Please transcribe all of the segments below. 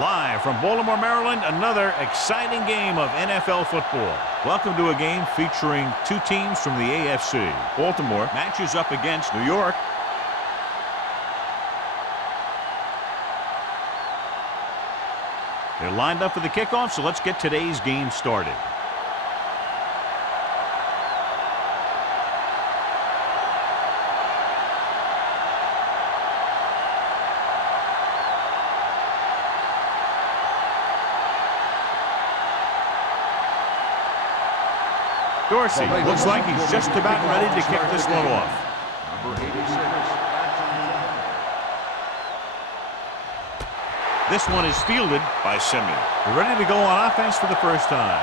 Live from Baltimore, Maryland, another exciting game of NFL football. Welcome to a game featuring two teams from the AFC. Baltimore matches up against New York. They're lined up for the kickoff, so let's get today's game started. Dorsey looks like he's just about ready to kick this one off. Number 86. This one is fielded by Simeon. They're ready to go on offense for the first time.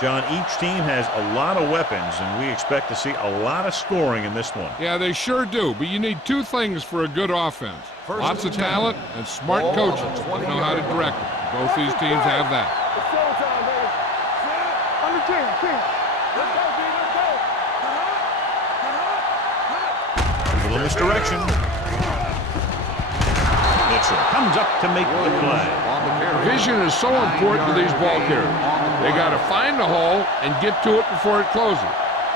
John, each team has a lot of weapons, and we expect to see a lot of scoring in this one. Yeah, they sure do, but you need two things for a good offense. Lots of talent and smart coaches that know how to direct them. Both these teams have that. A little misdirection. Mitchell comes up to make the play. Vision is so important to these ball carriers. They got to find the hole and get to it before it closes.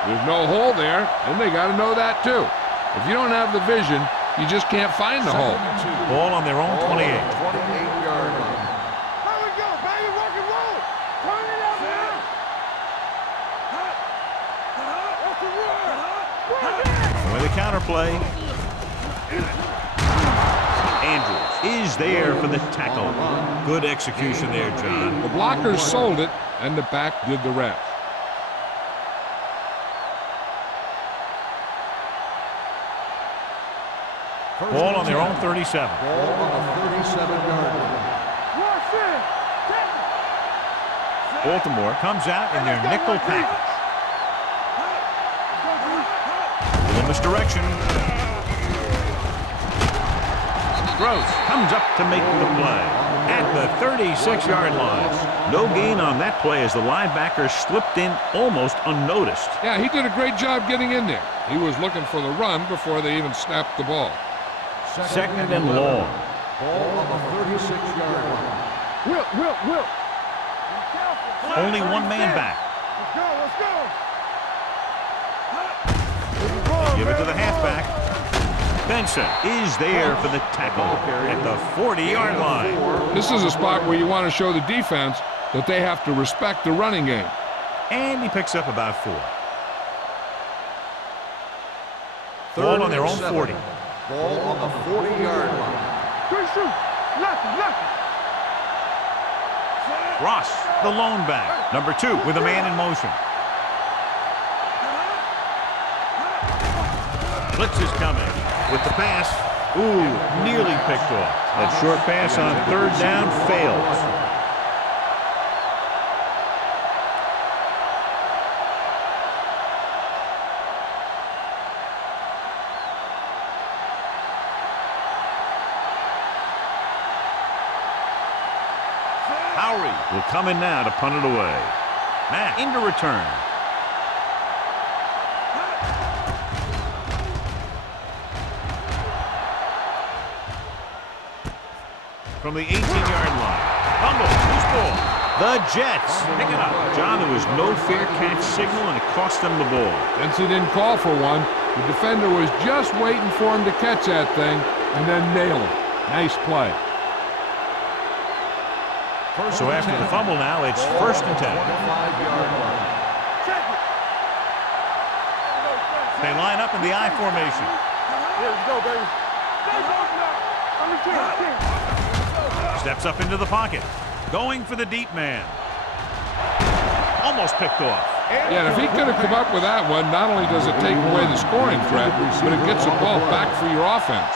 There's no hole there, and they got to know that too. If you don't have the vision, you just can't find the hole. Ball on their own 28. 28-yard line. With a counterplay. Andrews is there for the tackle. Good execution there, John. The blockers sold it, and the back did the rest. Ball on their own 37. Ball on the 37-yard line. Baltimore comes out in their nickel package. A little misdirection. Gross comes up to make the play at the 36-yard line. No gain on that play as the linebacker slipped in almost unnoticed. Yeah, he did a great job getting in there. He was looking for the run before they even snapped the ball. Second and long. Ball on the 36-yard line. Will. Only one man back. Let's go. Give it to the halfback. Benson is there for the tackle at the 40-yard line. This is a spot where you want to show the defense that they have to respect the running game. And he picks up about 4. Ball on their own 40. Ball on the 40-yard line. Ross, the lone back. Number 2 with a man in motion. Blitz is coming with the pass. Ooh, nearly picked off. That short pass on third down fails. Will come in now to punt it away. Matt into return. From the 18-yard line. Fumble. Loose ball. The Jets pick it up. John, there was no fair catch signal, and it cost them the ball. Dempsey didn't call for one. The defender was just waiting for him to catch that thing and then nail it. Nice play. So after the fumble now, it's first and 10. They line up in the I formation. Let's go, baby. Steps up into the pocket. Going for the deep man. Almost picked off. Yeah, if he could have come up with that one, not only does it take away the scoring threat, but it gets the ball back for your offense.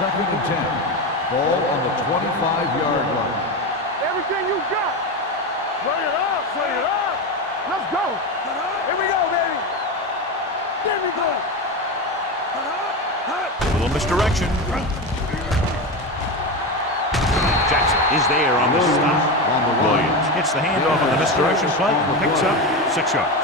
Second and 10. Ball on the 25-yard line. Everything you got. Bring it up. Let's go. Here we go, baby. Here we go. A little misdirection. Jackson is there on the stop. Williams hits the handoff on the misdirection play and picks up 6 yards.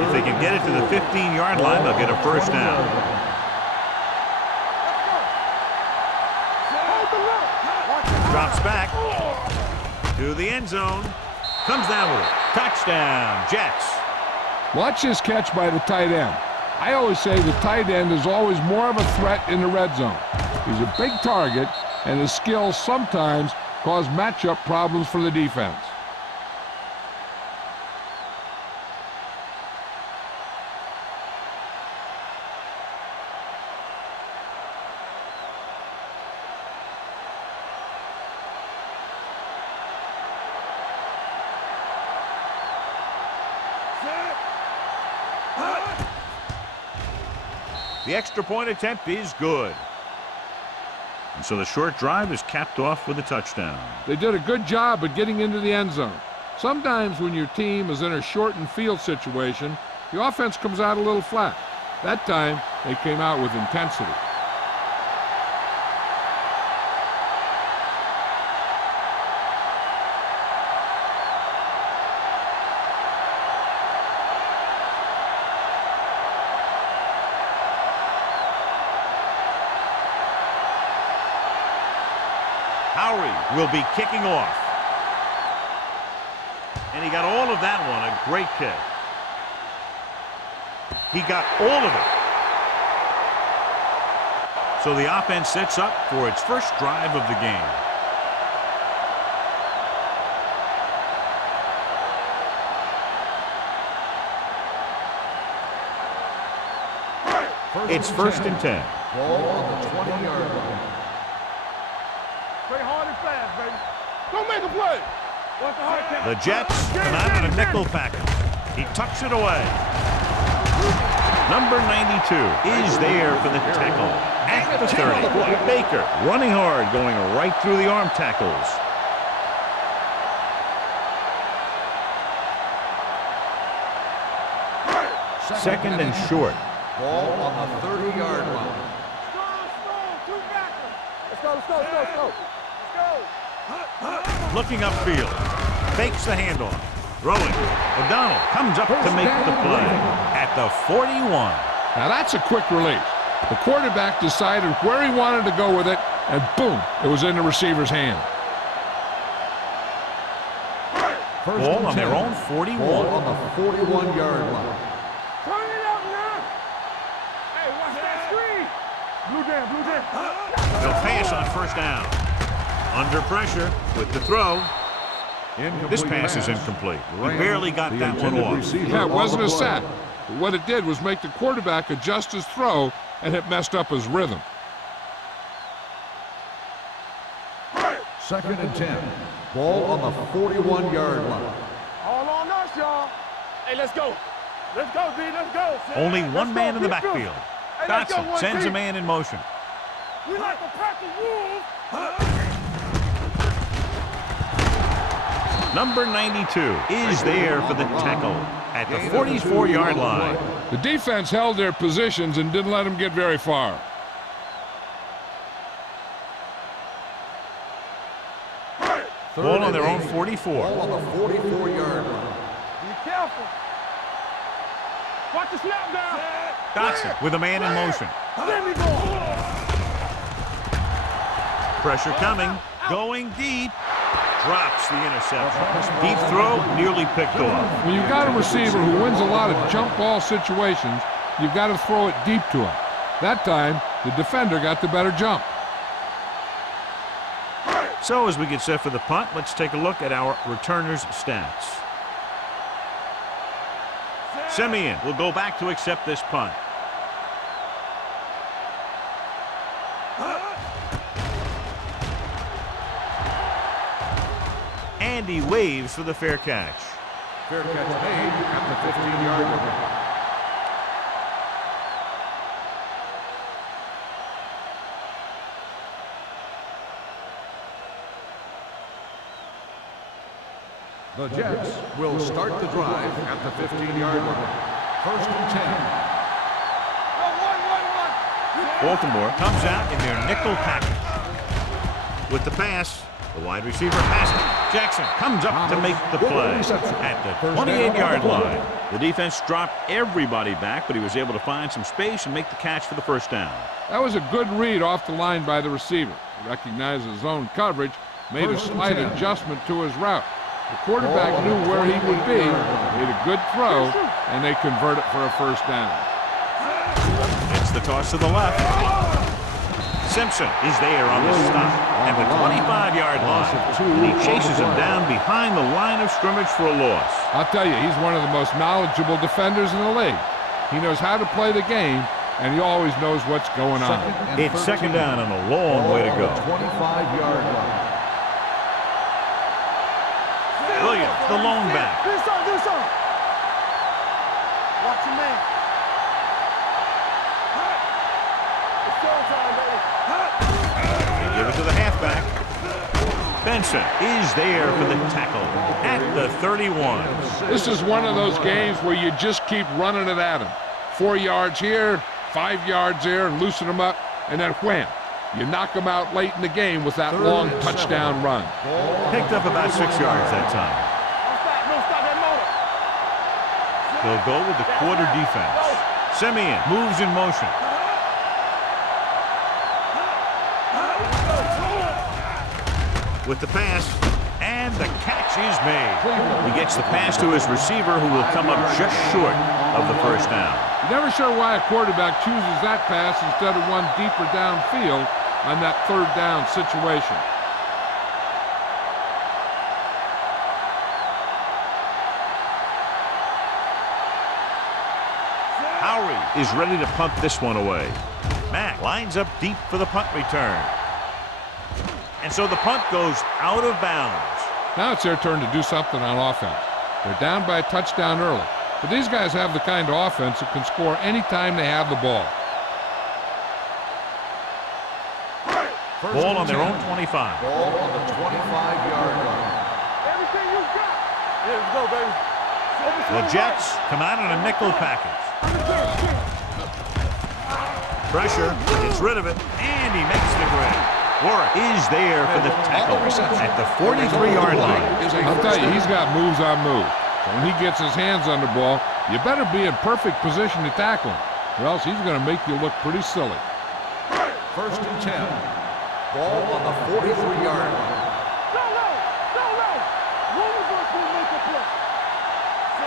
If they can get it to the 15-yard line, they'll get a first down. Drops back to the end zone. Comes down with it. Touchdown, Jets. Watch this catch by the tight end. I always say the tight end is always more of a threat in the red zone. He's a big target, and his skills sometimes cause matchup problems for the defense. The extra point attempt is good. And so the short drive is capped off with a touchdown. They did a good job of getting into the end zone. Sometimes when your team is in a shortened field situation, the offense comes out a little flat. That time, they came out with intensity. Will be kicking off. And he got all of that one. A great kick. He got all of it. So the offense sets up for its first drive of the game. It's first and 10. Ball on the 20-yard line. Play hard and fast, baby. Don't make a play. The Jets come out in a nickel package. He tucks it away. Number 92 is there for the tackle at the 30. Baker running hard, going right through the arm tackles. Second and short. Ball on the 30-yard line. Let's go. Looking upfield. Fakes the handoff. Throwing. O'Donnell comes up to make the play at the 41. Now that's a quick release. The quarterback decided where he wanted to go with it, and boom, it was in the receiver's hand. Ball on their own 41. Ball on the 41-yard line. Turn it up now. Hey, watch that screen. Blue jam. They'll pass on first down. Under pressure with the throw. This pass is incomplete. He barely got that one off. Yeah, it wasn't a sack. But what it did was make the quarterback adjust his throw, and it messed up his rhythm. Second and 10. Ball on the 41-yard line. All on us, y'all. Hey, let's go. Let's go, D. Let's go. Only one man in the backfield. Dotson sends a man in motion. We like a pack of wolves. Number 92 is there for the tackle at the 44-yard line. The defense held their positions and didn't let them get very far. Ball on their own 44. Ball on the 44-yard line. Be careful. Watch the snap down. Dotson with a man in motion. Let me go. Pressure coming. Going deep. Drops the interception. Deep throw, nearly picked off. When you've got a receiver who wins a lot of jump ball situations, you've got to throw it deep to him. That time, the defender got the better jump. So as we get set for the punt, let's take a look at our returners' stats. Simeon will go back to accept this punt. And he waves for the fair catch. Fair catch made at the 15-yard line. The Jets will start the drive at the 15-yard line. First and 10. Baltimore comes out in their nickel package. With the pass, the wide receiver passes. Jackson comes up to make the play at the 28-yard line. The defense dropped everybody back, but he was able to find some space and make the catch for the first down. That was a good read off the line by the receiver. He recognized his zone coverage, made a slight adjustment to his route. The quarterback knew where he would be, made a good throw, and they convert it for a first down. It's the toss to the left. Simpson is there on the stop at the 25-yard line, and he chases him down behind the line of scrimmage for a loss. I'll tell you, he's one of the most knowledgeable defenders in the league. He knows how to play the game, and he always knows what's going on. It's second down and a long way to go. 25-yard line. Williams, the lone back. Do something. Watch your man. It's showtime, baby. They give it to the halfback. Benson is there for the tackle at the 31. This is one of those games where you just keep running it at him. 4 yards here, 5 yards there, loosen them up, and then wham. You knock them out late in the game with that long touchdown run. Picked up about 6 yards that time. Stop that motor. They'll go with the quarter defense. Simeon moves in motion. With the pass, and the catch is made. He gets the pass to his receiver, who will come up just short of the first down. You're never sure why a quarterback chooses that pass instead of one deeper downfield on that third down situation. Howery is ready to punt this one away. Mack lines up deep for the punt return. And so the punt goes out of bounds. Now it's their turn to do something on offense. They're down by a touchdown early. But these guys have the kind of offense that can score anytime they have the ball. Ball on their own 25. Ball on the 25-yard line. Everything you got. Yeah, let's go, baby. The Jets come out in a nickel package. Pressure, gets rid of it, and he makes the grab. Warwick is there for the tackle at the 43-yard line. I'll tell you, he's got moves on moves. So when he gets his hands on the ball, you better be in perfect position to tackle him, or else he's going to make you look pretty silly. First and 10. Ball on the 43-yard line. Go low. One of us will make a play.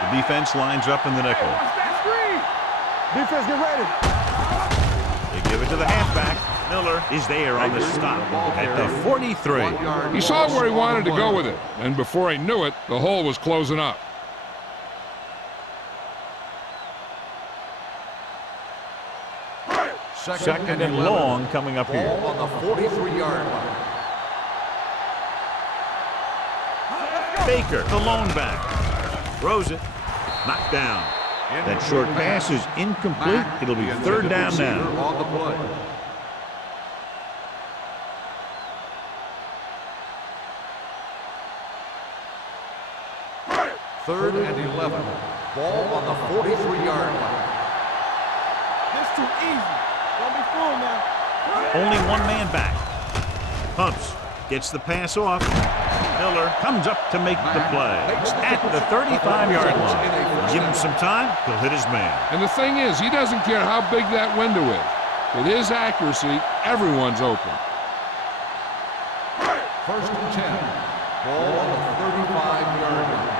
The defense lines up in the nickel. Watch that screen. Defense, get ready. They give it to the halfback. Miller is there on the stop at the 43. He saw where he wanted to go with it, and before he knew it, the hole was closing up. Second and long coming up here. Ball on the 43-yard line. Baker, the lone back. Throws it. Knocked down. That short pass is incomplete. It'll be third down now. On the play. Third and 11. Ball on the 43-yard line. This too easy. Don't be fooled now. Only one man back. Pumps. Gets the pass off. Miller comes up to make the play at the 35-yard line. Give him some time, he'll hit his man. And the thing is, he doesn't care how big that window is. With his accuracy, everyone's open. First and 10. Ball on the 35-yard line.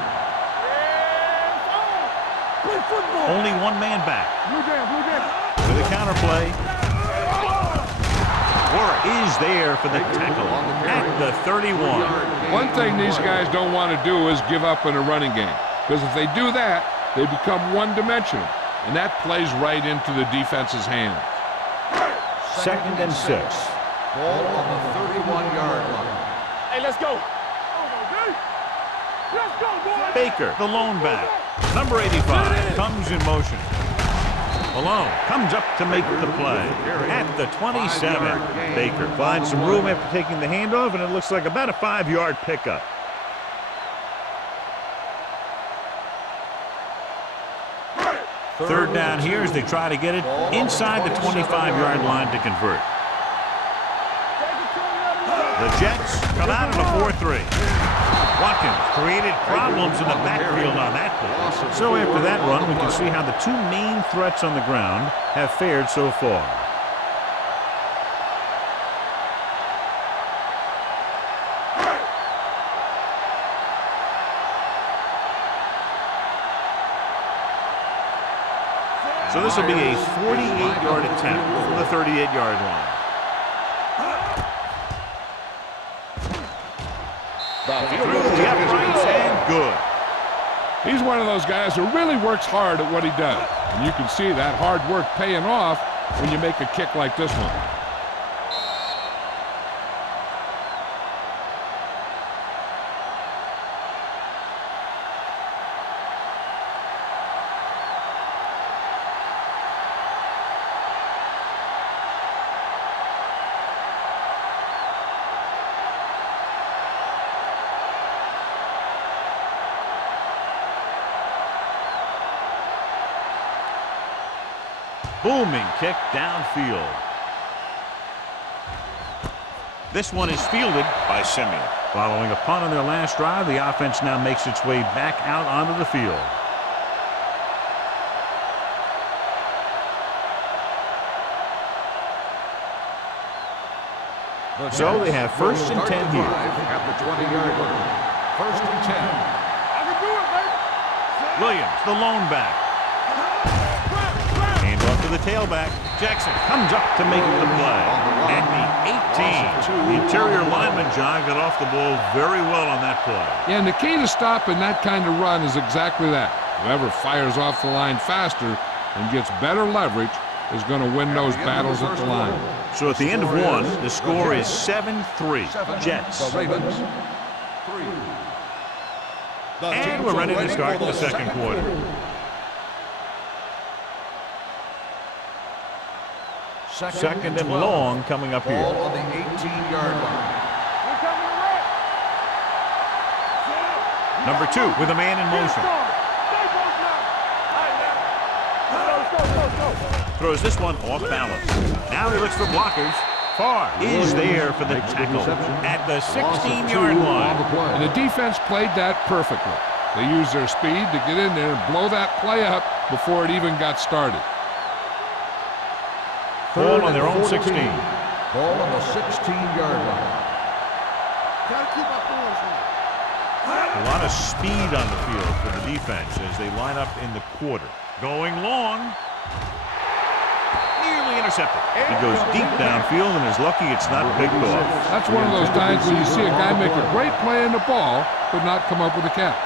Play football. Only one man back. Blue jam. With a counter play. Warwick is there for the tackle at the 31. One thing these guys don't want to do is give up in a running game. Because if they do that, they become one-dimensional. And that plays right into the defense's hands. Second and 6. Ball on the 31-yard line. Hey, let's go. Let's go, boys. Baker, the lone back. Number 85 comes in motion. Malone comes up to make the play at the 27. Baker finds some room after taking the handoff, and it looks like about a 5-yard pickup. Third down here as they try to get it inside the 25-yard line to convert. The Jets come out in a 4-3. Watkins created problems in the backfield on that play. So after that run, we can see how the two main threats on the ground have fared so far. So this will be a 48-yard attempt from the 38-yard line. Through the uprights and good. He's one of those guys who really works hard at what he does. And you can see that hard work paying off when you make a kick like this one. Booming kick downfield. This one is fielded by Simeon. Following a punt on their last drive, the offense now makes its way back out onto the field. So they have first and 10 here. At the 20-yard line. First and 10. I can do it, baby. Williams, the lone back. Hand off to the tailback. Jackson comes up to make the play. At the 18. The interior lineman, John, got off the ball very well on that play. Yeah, and the key to stopping that kind of run is exactly that. Whoever fires off the line faster and gets better leverage is going to win those battles at the line. So at the end of one, the score is 7-3. Jets. The Ravens. 3. And we're ready to start the second quarter. Second and long coming up here. Ball on the 18-yard line. We're coming to wreck. Number 2 with a man in motion. Stay close now. All right, now. Let's go. Throws this one off balance. Now he looks for blockers. Farr is there for the tackle at the 16-yard line. And the defense played that perfectly. They used their speed to get in there and blow that play up before it even got started. Ball on their own 16. Ball on the 16-yard line. Gotta keep our boys here. A lot of speed on the field for the defense as they line up in the quarter. Going long. Nearly intercepted. He goes deep downfield and is lucky it's not picked off. That's one of those times when you see a guy make a great play in the ball but not come up with a catch.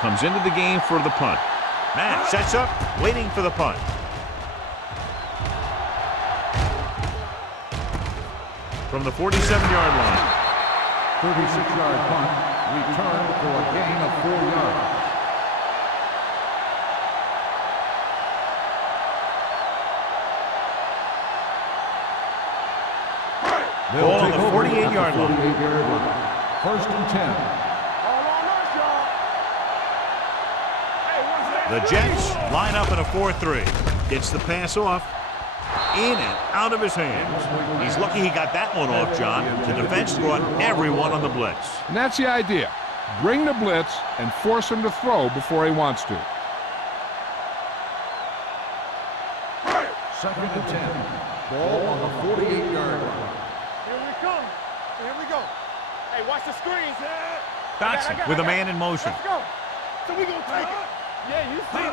Comes into the game for the punt. Matt sets up, waiting for the punt. From the 47-yard line. 36-yard punt. Returned for a gain of 4 yards. Ball on the 48-yard line. First and 10. The Jets line up in a 4-3. Gets the pass off. In and out of his hands. He's lucky he got that one off, John. The defense brought everyone on the blitz. And that's the idea. Bring the blitz and force him to throw before he wants to. Second and 10. Ball on the 48-yard line. Here we come. Here we go. Hey, watch the screens. Dotson with a man in motion. Let's go. So we gonna take it. Yeah, you see it.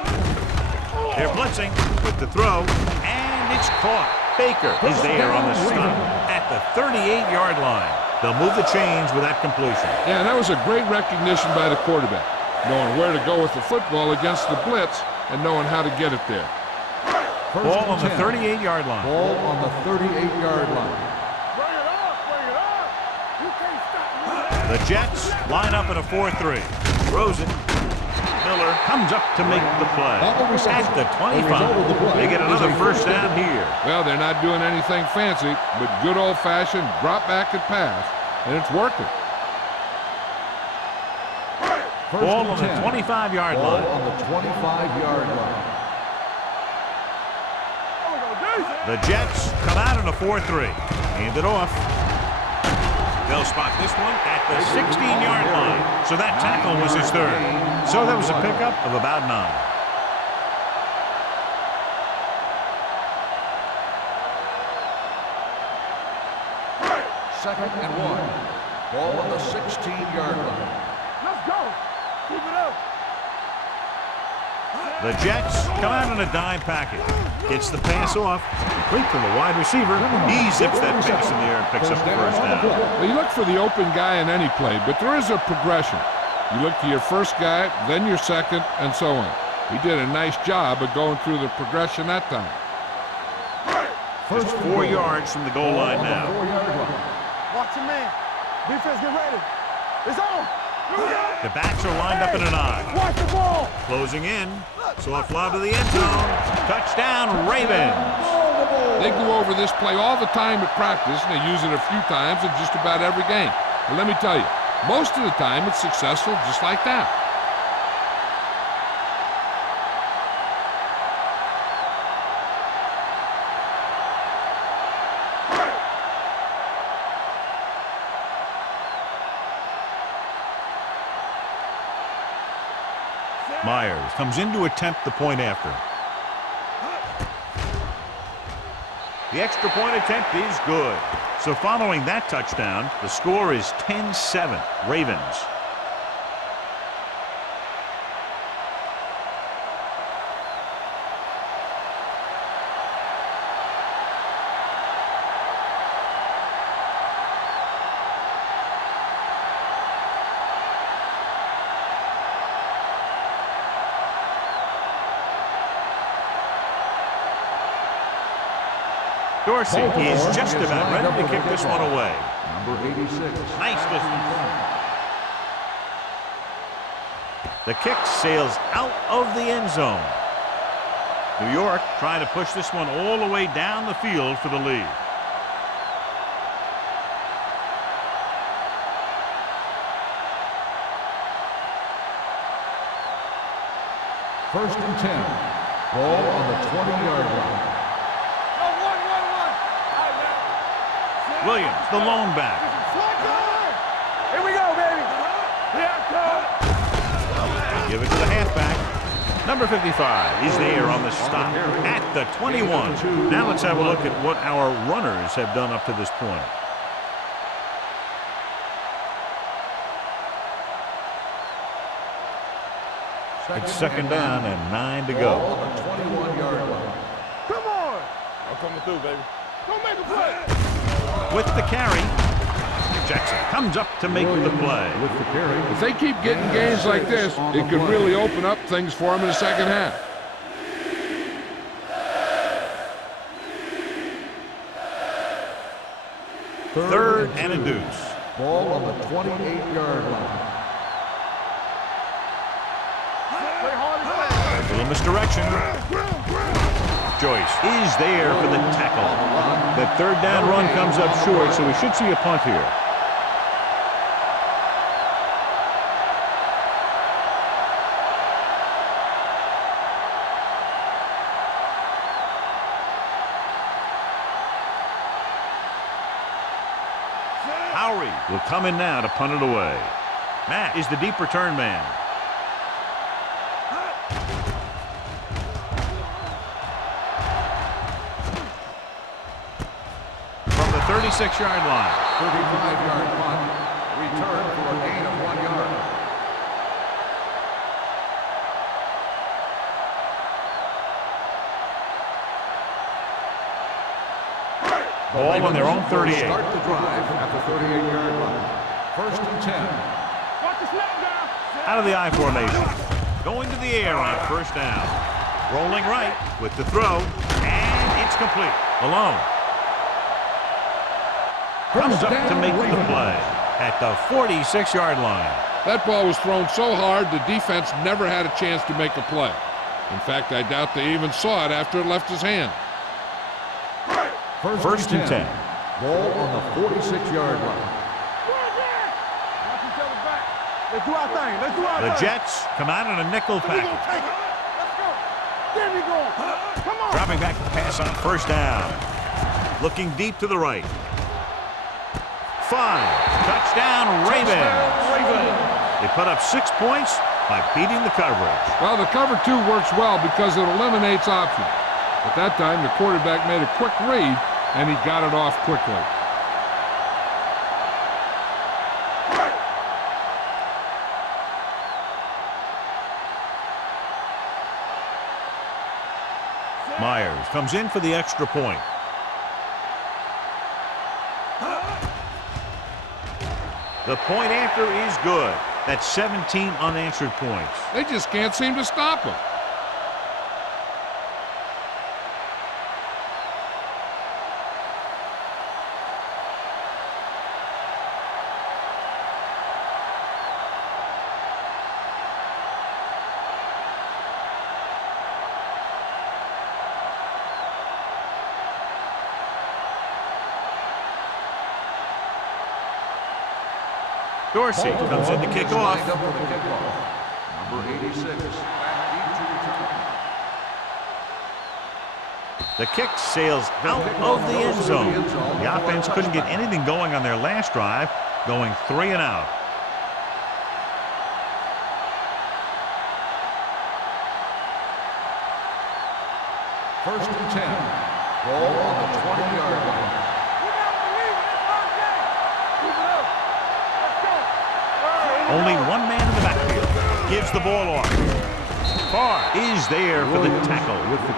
They're blitzing with the throw, and it's caught. Baker is there on the stop at the 38-yard line. They'll move the chains with that completion. Yeah, that was a great recognition by the quarterback, knowing where to go with the football against the blitz and knowing how to get it there. Ball on the 38-yard line. Ball on the 38-yard line. Bring it up, bring it up. You can't stop me. The Jets line up in a 4-3. Throws it. Miller comes up to make the play at the 25. They get another first down here. Well, they're not doing anything fancy, but good old-fashioned drop back and pass, and it's working. Ball on the 25-yard line. On the 25-yard line. The Jets come out in a 4-3. Hand it off. They'll spot this one at the 16-yard line. So that tackle was his third. So that was a pickup of about 9. Second and 1. Ball on the 16-yard line. Let's go. Keep it up. The Jets come out in a dime package. Gets the pass off. Complete to the wide receiver. He zips that pass in the air and picks up the first down. Well, you look for the open guy in any play, but there is a progression. You look to your first guy, then your second, and so on. He did a nice job of going through the progression that time. Just 4 yards from the goal line now. Watch your man. Defense, get ready. It's on. Here we go. The backs are lined up in an I. Watch the ball. Closing in. Soft lob to the end zone. Touchdown, Ravens. They go over this play all the time at practice, and they use it a few times in just about every game. And let me tell you, most of the time it's successful just like that. Myers comes in to attempt the point after. The extra point attempt is good. So following that touchdown, the score is 10-7, Ravens. Dorsey is just about ready to kick this one away. Number 86. Nice distance. The kick sails out of the end zone. New York trying to push this one all the way down the field for the lead. First and 10. Ball on the 20-yard line. Williams, the lone back. Here we go, baby. Give it to the halfback. Number 55 is there on the stop at the 21. Now let's have a look at what our runners have done up to this point. It's second down and 9 to go. Ball on the 21-yard line. Come on. I'm coming through, baby. Don't make a play. With the carry, Jackson comes up to make the play. With the carry. If they keep getting gains like this, it could really open up things for them in the second half. Third and a deuce. Ball on the 28-yard line. A little misdirection. Joyce is there for the tackle. That third down run comes up short, so we should see a punt here. Howery will come in now to punt it away. Matt is the deep return man. From the 36-yard line. 35-yard punt. Return for a gain of 1 yard. Ball on their own 38. Start the drive at the 38-yard line. First and 10. Watch the snap down. Out of the I formation. Going to the air on first down. Rolling right with the throw. And it's complete. Alone. Comes up to make the play at the 46-yard line. That ball was thrown so hard the defense never had a chance to make a play. In fact, I doubt they even saw it after it left his hand. First and 10. Ball on the 46-yard line. Watch each other back. Let's do our thing. Let's do our thing. The Jets come out in a nickel We gonna package. take it. Let's go. There we go. Come on. Dropping back to pass on first down. Looking deep to the right. 5. Touchdown, Ravens. They put up 6 points by beating the coverage. Well, the cover 2 works well because it eliminates options. At that time, the quarterback made a quick read, and he got it off quickly. Myers comes in for the extra point. The point after is good. That's 17 unanswered points. They just can't seem to stop him. Dorsey comes in to kick off. Lined up for the kickoff. Number 86. Back deep to return. The kick sails out of the end zone. The offense couldn't get anything going on their last drive, going 3 and out. First and 10. Ball on the 20-yard line. Only one man in the backfield gives the ball off. Carr is there for the tackle at the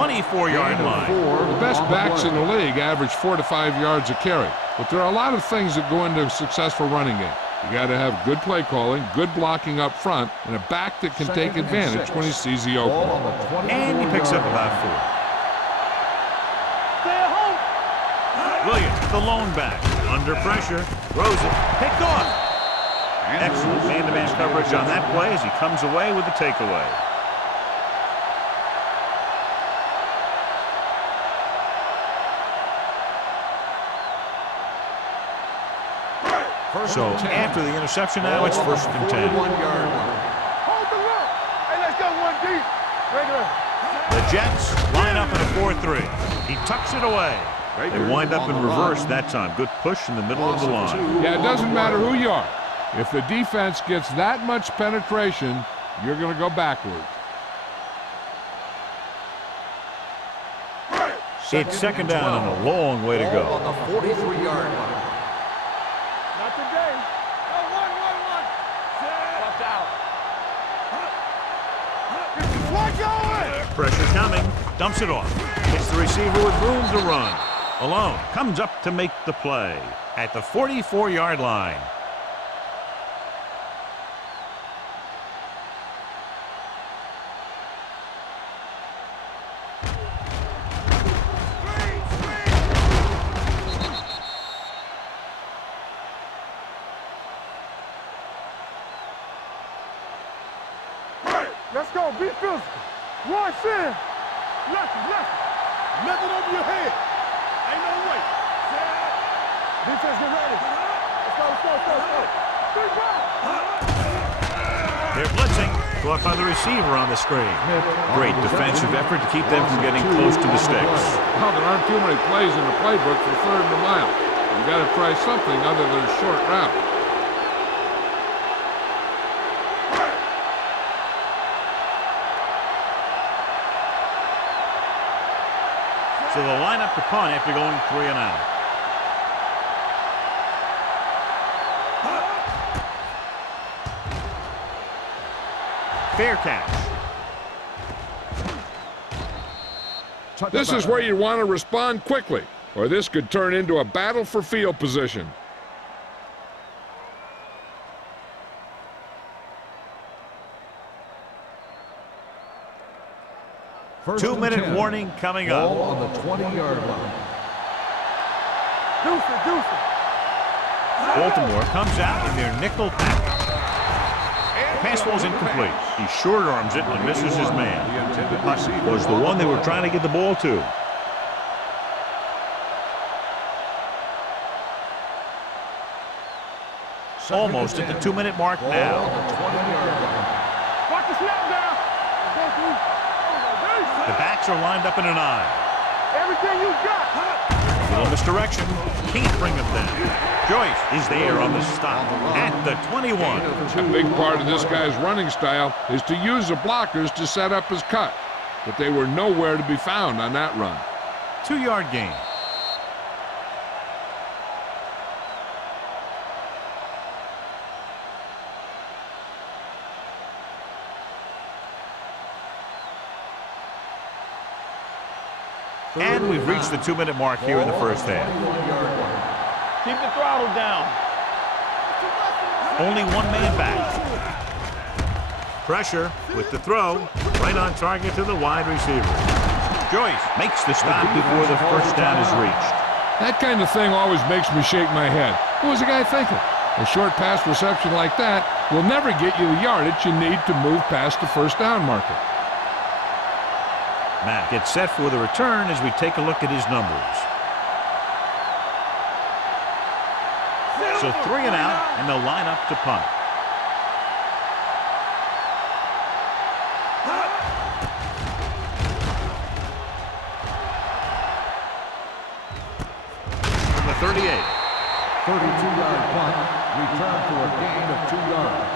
24-yard line. The best backs in the league average 4 to 5 yards a carry. But there are a lot of things that go into a successful running game. You got to have good play calling, good blocking up front, and a back that can take advantage when he sees the opening. And he picks up about 4. Williams, the lone back, under pressure, throws it, picked off. Excellent man-to-man coverage on that play as he comes away with the takeaway. So after the interception now, it's first and 10. Hold the look. Hey, let's go one deep. Regular. The Jets line up in a 4-3. He tucks it away. They wind up in reverse that time. Good push in the middle of the line. Yeah, it doesn't matter who you are. If the defense gets that much penetration, you're going to go backwards. It's second down and a long way to go. On the 43-yard line. Not today. No, one. Left out. What going? Pressure coming. Dumps it off. Hits the receiver with room to run. Alone comes up to make the play at the 44-yard line. Let's go. Be physical. One sin. Left. Lift it over your head. Ain't no way. Defense, get ready. Let's go. Big ball. They're blitzing. Caught by the receiver on the screen. Great defensive effort to keep them from getting close to the sticks. Well, there aren't too many plays in the playbook for 3rd and a mile. You got to try something other than a short route. So they'll line up to punt after going 3 and out. Fair catch. This is where you want to respond quickly, or this could turn into a battle for field position. First and 2-minute 10. warning coming Ball up. on the 20-yard line. Deuce it. Baltimore comes out in their nickel package. The pass ball's incomplete. He short arms it and misses his man. Was the one they were trying to get the ball to. Almost at the 2-minute mark now. Watch the snap down. The backs are lined up in an eye. Everything you got. A little misdirection. Can't bring him down. Joyce is there on the stop at the 21. A big part of this guy's running style is to use the blockers to set up his cut. But they were nowhere to be found on that run. 2-yard gain. And we've reached the 2-minute mark here in the first half. Keep the throttle down. Only one man back. Pressure with the throw. Right on target to the wide receiver. Joyce makes the stop before the first down is reached. That kind of thing always makes me shake my head. What was the guy thinking? A short pass reception like that will never get you the yardage you need to move past the first down marker. Matt gets set for the return as we take a look at his numbers. So 3 and out, and they'll line up to punt. From the 38. 32-yard punt, return for a gain of 2 yards.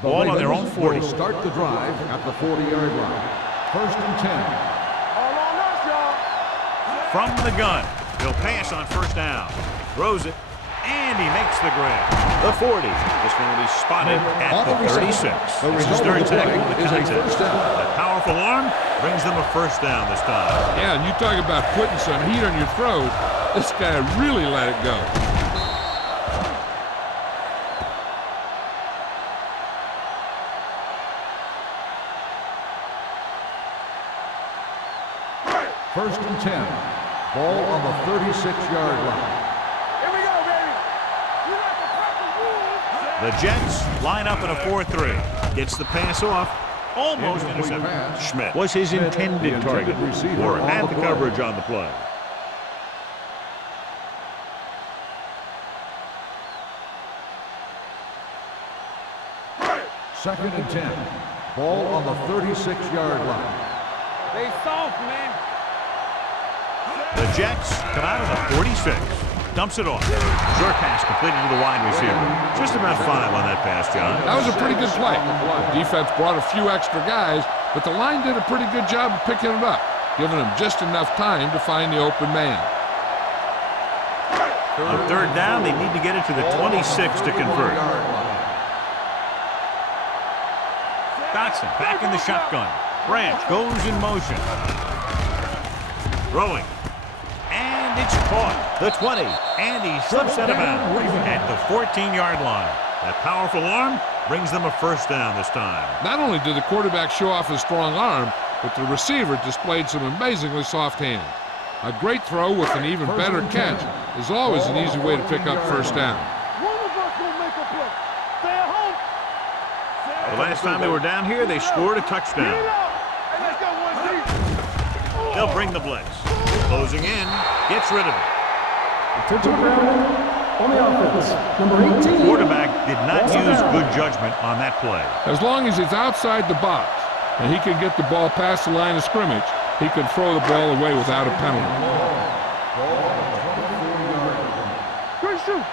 Ball on their own 40. Will start the drive at the 40-yard line. 1st and 10. All on us, y'all. From the gun. He'll pass on first down. Throws it. And he makes the grab. The 40. This one will be spotted at the 36. It's his third tackle of the contest. That powerful arm brings them a first down this time. Yeah, and you talk about putting some heat on your throws. This guy really let it go. First and 10. Ball on the 36-yard line. Here we go, baby. You got the proper rules. The Jets line up in a 4-3. Gets the pass off. Almost intercepted. Schmidt was his intended target. Or had the coverage on the play. Second and 10. Ball on the 36-yard line. They soft, man. The Jets come out of the 46. Dumps it off. Short pass completed to the wide receiver. Just about 5 on that pass, John. That was a pretty good play. The defense brought a few extra guys, but the line did a pretty good job of picking it up, giving them just enough time to find the open man. On 3rd down, they need to get it to the 26 to convert. Dotson back in the shotgun. Branch goes in motion. Throwing. And it's caught. The 20. And he slips out of bounds at the 14-yard line. That powerful arm brings them a first down this time. Not only did the quarterback show off his strong arm, but the receiver displayed some amazingly soft hands. A great throw with an even better catch is always an easy way to pick up first down. One of us will make a play. Stay at home. The last time they were down here, they scored a touchdown. Get it up. And let's go one deep. They'll bring the blitz. Closing in, gets rid of it. Attention ground on the offense. Number 18. Quarterback did not use good judgment on that play. As long as he's outside the box and he can get the ball past the line of scrimmage, he can throw the ball away without a penalty. Good shoot.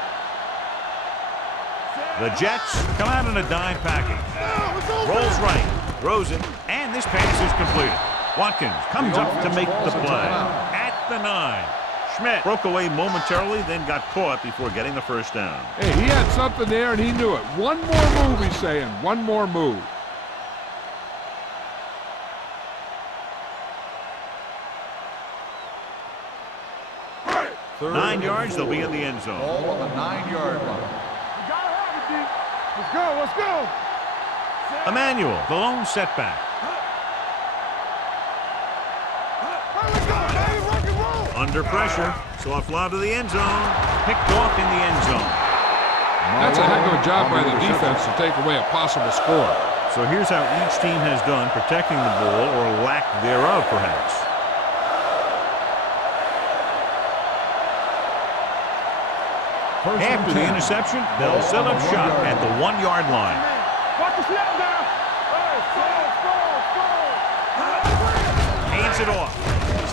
The Jets come out in a dime package. Rolls right, throws it, and this pass is completed. Watkins comes up to make the play. At the 9. Schmidt broke away momentarily, then got caught before getting the first down. Hey, he had something there and he knew it. One more move, he's saying. One more move. Third 9 yards, they'll be in the end zone. Ball on the 9-yard line. You gotta have it, D. Let's go, let's go. Emmanuel, the lone setback. Let's go, baby, rock and roll. Under pressure, soft lob to the end zone. Picked off in the end zone. That's a heck of a job by the defense to take away a possible score. So here's how each team has done protecting the ball, or lack thereof, perhaps. After the interception, they'll set up shop at the 1-yard line. Watch the snap now. Hands it off.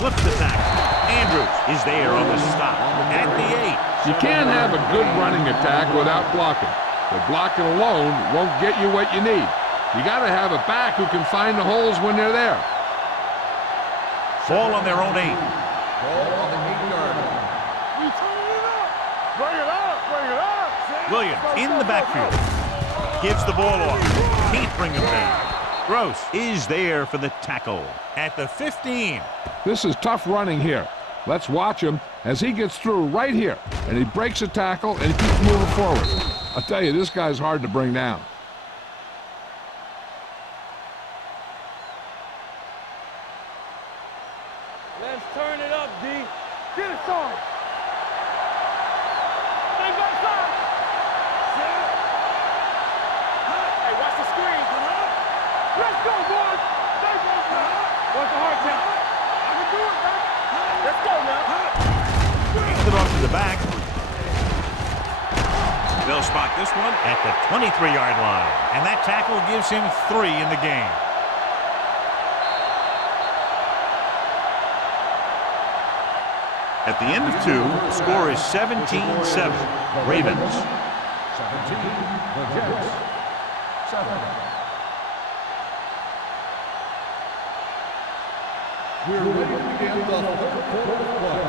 Slips the tackle. Andrews is there on the stop at the 8. You can't have a good running attack without blocking. But blocking alone won't get you what you need. You got to have a back who can find the holes when they're there. Ball on their own 8. Ball on the 8-yard line. We turn it up. Bring it up. Bring it up. Williams in the backfield. Gives the ball off. Can't bring him down. Gross is there for the tackle at the 15. This is tough running here. Let's watch him as he gets through right here. And he breaks a tackle and he keeps moving forward. I'll tell you, this guy's hard to bring down. Let's turn it up, D. Get it started. Stay back side. Hey, watch the screen. Let's go, boys. Stay back side. What's the hard count? I can do it, man. Let's go now. Hands it off to the back. They'll spot this one at the 23-yard line. And that tackle gives him 3 in the game. At the end of 2, the score is 17-7. Ravens. 17, the Jets. 7. We're ready to begin the third quarter of play.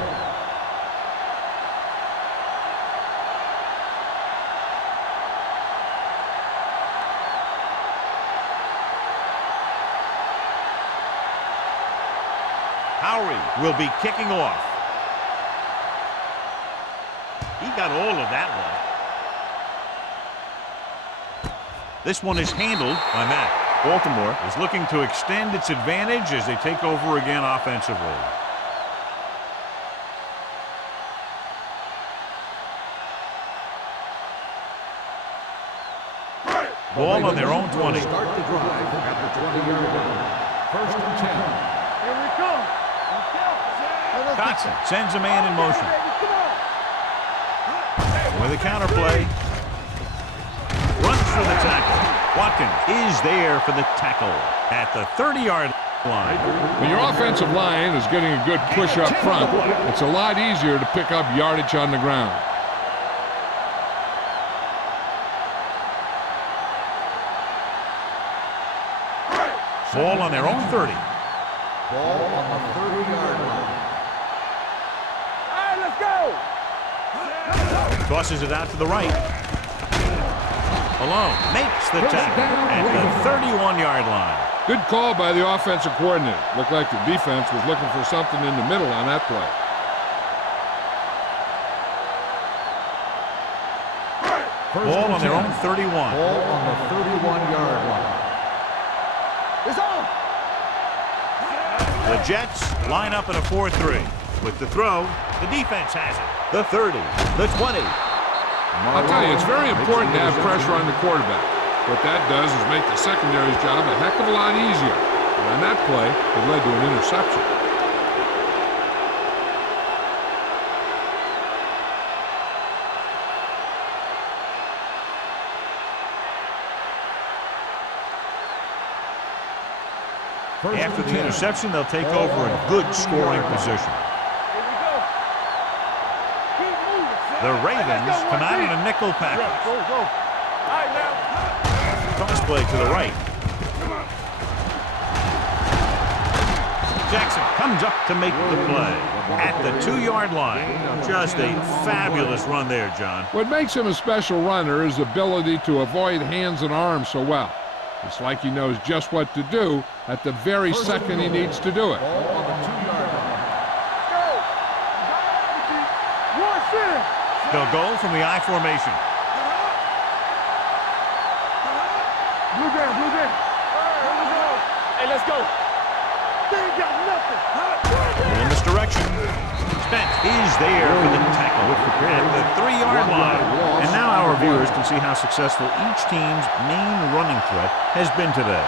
Howery will be kicking off. He got all of that one. This one is handled by Matt. Baltimore is looking to extend its advantage as they take over again offensively. Ball on their own 20. Start the drive at the 20-yard line. 1st and 10. Here we come. Dotson sends a man in motion. With a counter play. Runs for the tackle. Watkins is there for the tackle at the 30-yard line. When your offensive line is getting a good push up front, it's a lot easier to pick up yardage on the ground. Ball on their own 30. Ball on the 30-yard line. All right, let's go. Tosses it out to the right. Malone makes the tackle at the 31-yard line. Good call by the offensive coordinator. Looked like the defense was looking for something in the middle on that play. Ball on their own 31. Ball on the 31-yard line. It's on. The Jets line up in a 4-3. With the throw, the defense has it. The 30, the 20. I'll tell you, it's very important to have pressure on the quarterback. What that does is make the secondary's job a heck of a lot easier. And on that play, it led to an interception. After the interception, they'll take over a good scoring position. The Ravens come out in a nickel package. Go, go. All right, now. Cross play to the right. Jackson comes up to make the play at the 2-yard line. Just a fabulous run there, John. What makes him a special runner is his ability to avoid hands and arms so well. It's like he knows just what to do at the very second he needs to do it. Ball on the 2-yard line. They'll go from the I formation. Blue down, blue down. Hey, let's go. They ain't got nothing. In this direction. defense is there for the tackle at the 3-yard line. And now our viewers can see how successful each team's main running threat has been today.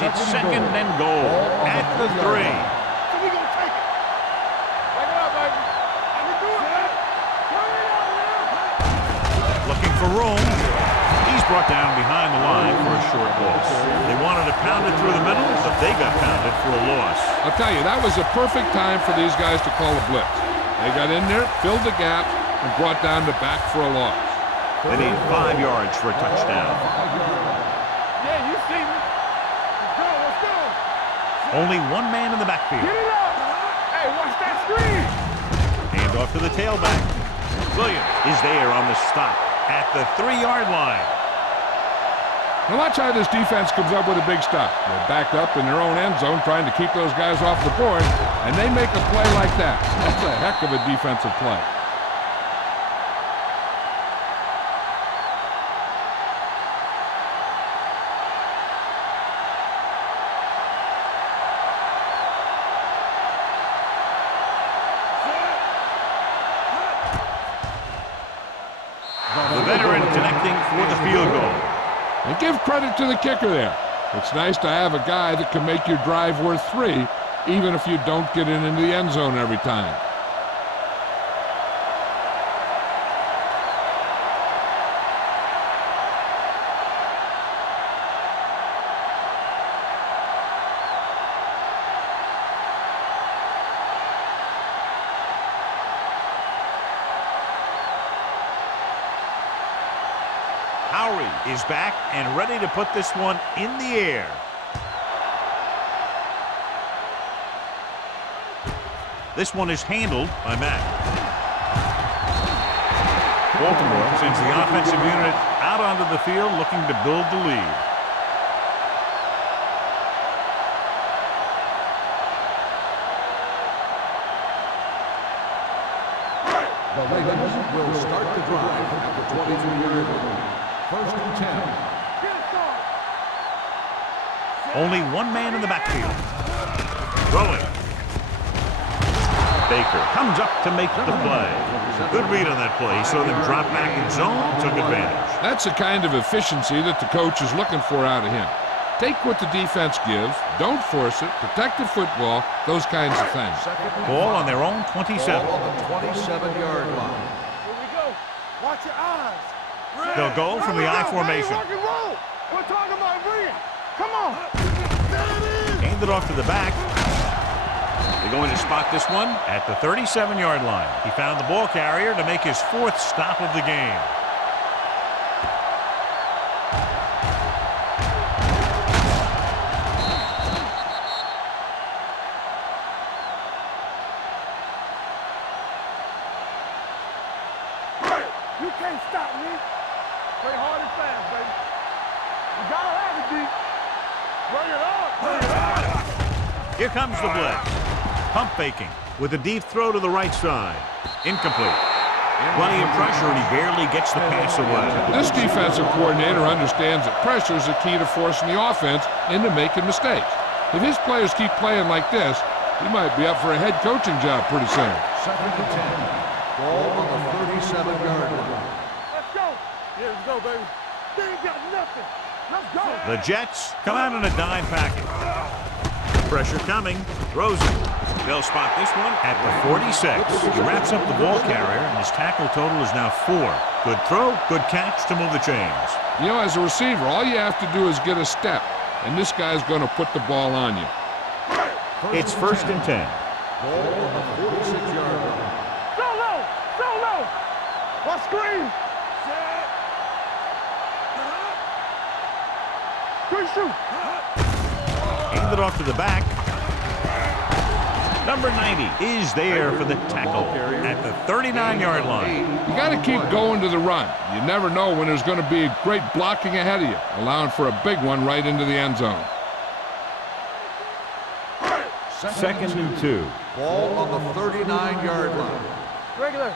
It's second and goal at the 3. So we gonna take it. Back it up, baby. I can do it, man. Turn it out now. Looking for room. He's brought down behind the line for a short loss. They wanted to pound it through the middle, but they got pounded for a loss. I'll tell you, that was a perfect time for these guys to call a blitz. They got in there, filled the gap, and brought down the back for a loss. They need 5 yards for a touchdown. Yeah, you see me. Let's go, let's go. Only one man in the backfield. Get it up. Hey, watch that screen. Hand off to the tailback. Williams is there on the stop at the 3-yard line. Now watch how this defense comes up with a big stop. They're backed up in their own end zone trying to keep those guys off the board, and they make a play like that. That's a heck of a defensive play. The veteran connecting for the field goal. And give credit to the kicker there. It's nice to have a guy that can make your drive worth 3, even if you don't get it into the end zone every time. Howery is back and ready to put this one in the air. This one is handled by Mack. Baltimore sends the offensive unit out onto the field looking to build the lead. The Ravens will start the drive at the 23-yard line. First and 10. Only one man in the backfield. Throwing. Baker comes up to make the play. Good read on that play. He saw them drop back in zone, took advantage. That's the kind of efficiency that the coach is looking for out of him. Take what the defense gives, don't force it, protect the football, those kinds of things. Ball on their own 27. Ball on the 27-yard line. Here we go. Watch your eyes. They'll go from the I formation. Rock and roll. We're talking about brilliant. Come on. Hand it off to the back. They're going to spot this one at the 37-yard line. He found the ball carrier to make his 4th stop of the game. You can't stop me. Play hard and fast, baby. You gotta have it, D. Bring it up. Bring it up. Here comes the blitz. Pump faking with a deep throw to the right side. Incomplete. Plenty of pressure, and he barely gets the pass away. This defensive coordinator understands that pressure is the key to forcing the offense into making mistakes. If his players keep playing like this, he might be up for a head coaching job pretty soon. Second and 10. Ball on the 37-yard line. Let's go. Yeah, let's go, baby. They ain't got nothing. Let's go. The Jets come out in a dime package. Pressure coming. Throws it. They'll spot this one at the 46. He wraps up the ball carrier, and his tackle total is now 4. Good throw, good catch to move the chains. You know, as a receiver, all you have to do is get a step, and this guy's going to put the ball on you. It's first and 10. Ball on the 46-yard line. Solo. Solo. What screen? Good shoot. Hand it off to the back. Number 90 is there for the tackle at the 39-yard line. You got to keep going to the run. You never know when there's going to be great blocking ahead of you, allowing for a big one right into the end zone. Second and 2. Ball on the 39-yard line. Regular.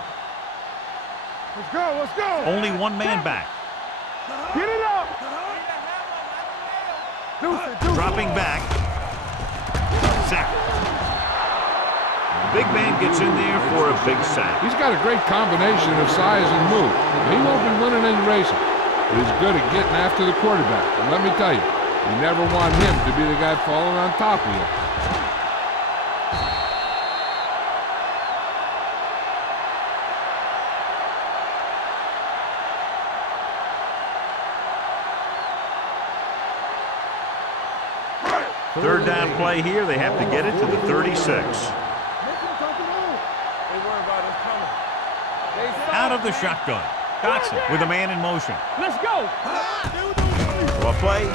Let's go. Let's go. Only one man back. Get it up. Deuce it, deuce it. Dropping back. sack. The big man gets in there for a big sack. He's got a great combination of size and move. He won't be winning any races, but he's good at getting after the quarterback. And let me tell you, you never want him to be the guy falling on top of you. Third down play here. They have to get it to the 36. Out of the shotgun. Dotson with a man in motion. Let's go. Draw play.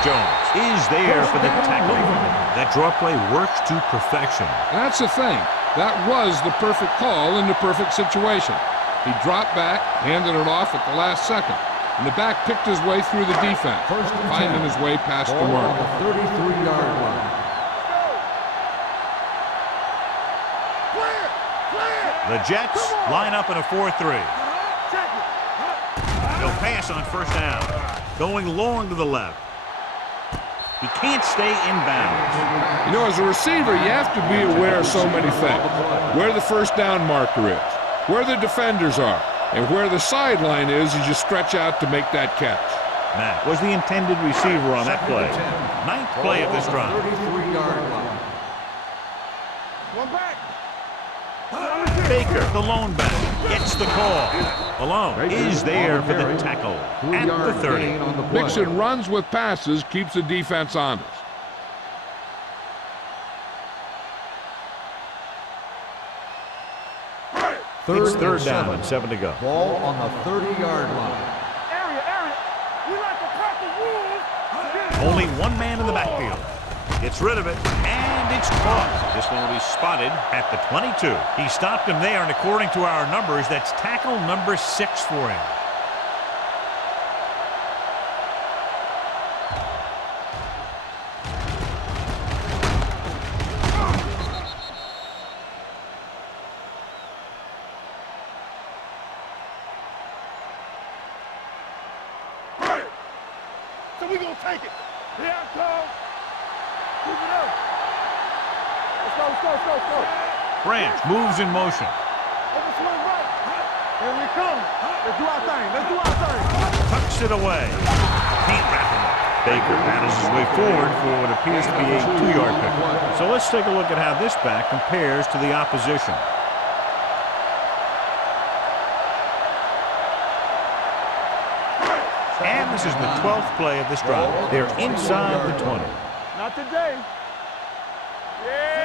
Jones is there for the tackle. That draw play works to perfection. And that's the thing. That was the perfect call in the perfect situation. He dropped back, handed it off at the last second. And the back picked his way through the defense, finding his way past the mark. 33-yard line. The Jets line up in a 4-3. They'll pass on first down. Going long to the left. He can't stay in bounds. You know, as a receiver, you have to be aware of so many things. Where the first down marker is, where the defenders are, and where the sideline is as you stretch out to make that catch. That was the intended receiver on that play. Ninth play of this drive. 33-yard line. One back. Baker, the lone back, gets the call. Malone is there for the tackle at the 30. Mixon runs with passes, keeps the defense honest. It's third down and 7 to go. Ball on the 30-yard line. Area. We like to cut the rules. Only one man in the backfield. Gets rid of it, and it's caught. This one will be spotted at the 22. He stopped him there, and according to our numbers, that's tackle number 6 for him. So we gonna take it. Here I come. Keep it up. Let's go. Branch moves in motion. Over swing right. Here we come. Let's do our thing. Tucks it away. Can't wrap him up. Baker battles his way forward for what appears to be a 2-yard pickup. So let's take a look at how this back compares to the opposition. And this is the 12th play of this drive. They're inside the 20. Not today.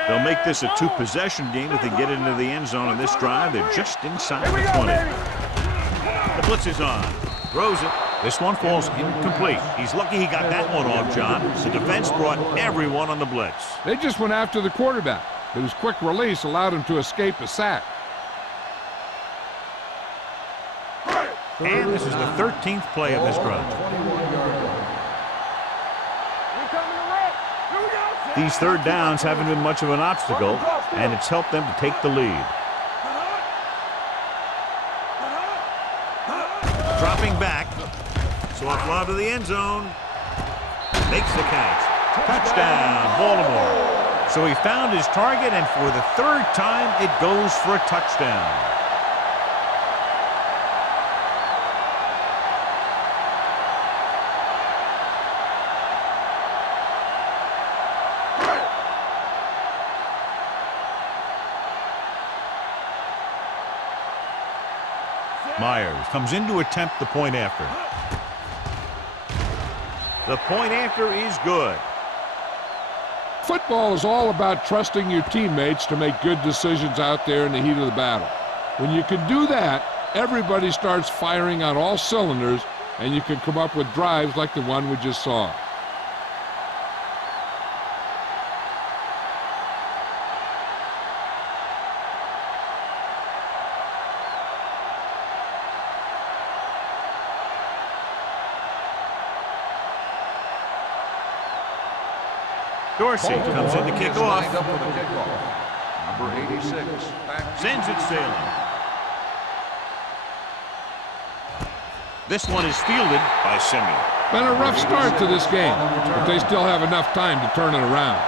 They'll make this a 2-possession game if they get it into the end zone on this drive. They're just inside the 20. The blitz is on. Throws it. This one falls incomplete. He's lucky he got that one off, John. The defense brought everyone on the blitz. They just went after the quarterback, but his quick release allowed him to escape a sack. And this is the 13th play of this drive. These third downs haven't been much of an obstacle, and it's helped them to take the lead. Dropping back. So off lob to the end zone. Makes the catch. Touchdown, Baltimore. So he found his target, and for the third time, it goes for a touchdown. Myers comes in to attempt the point after. The point after is good. Football is all about trusting your teammates to make good decisions out there in the heat of the battle. When you can do that, everybody starts firing on all cylinders, and you can come up with drives like the one we just saw. Dorsey comes in to kick off. Number 86. Sends it sailing. This one is fielded by Simeon. Been a rough start to this game, but they still have enough time to turn it around.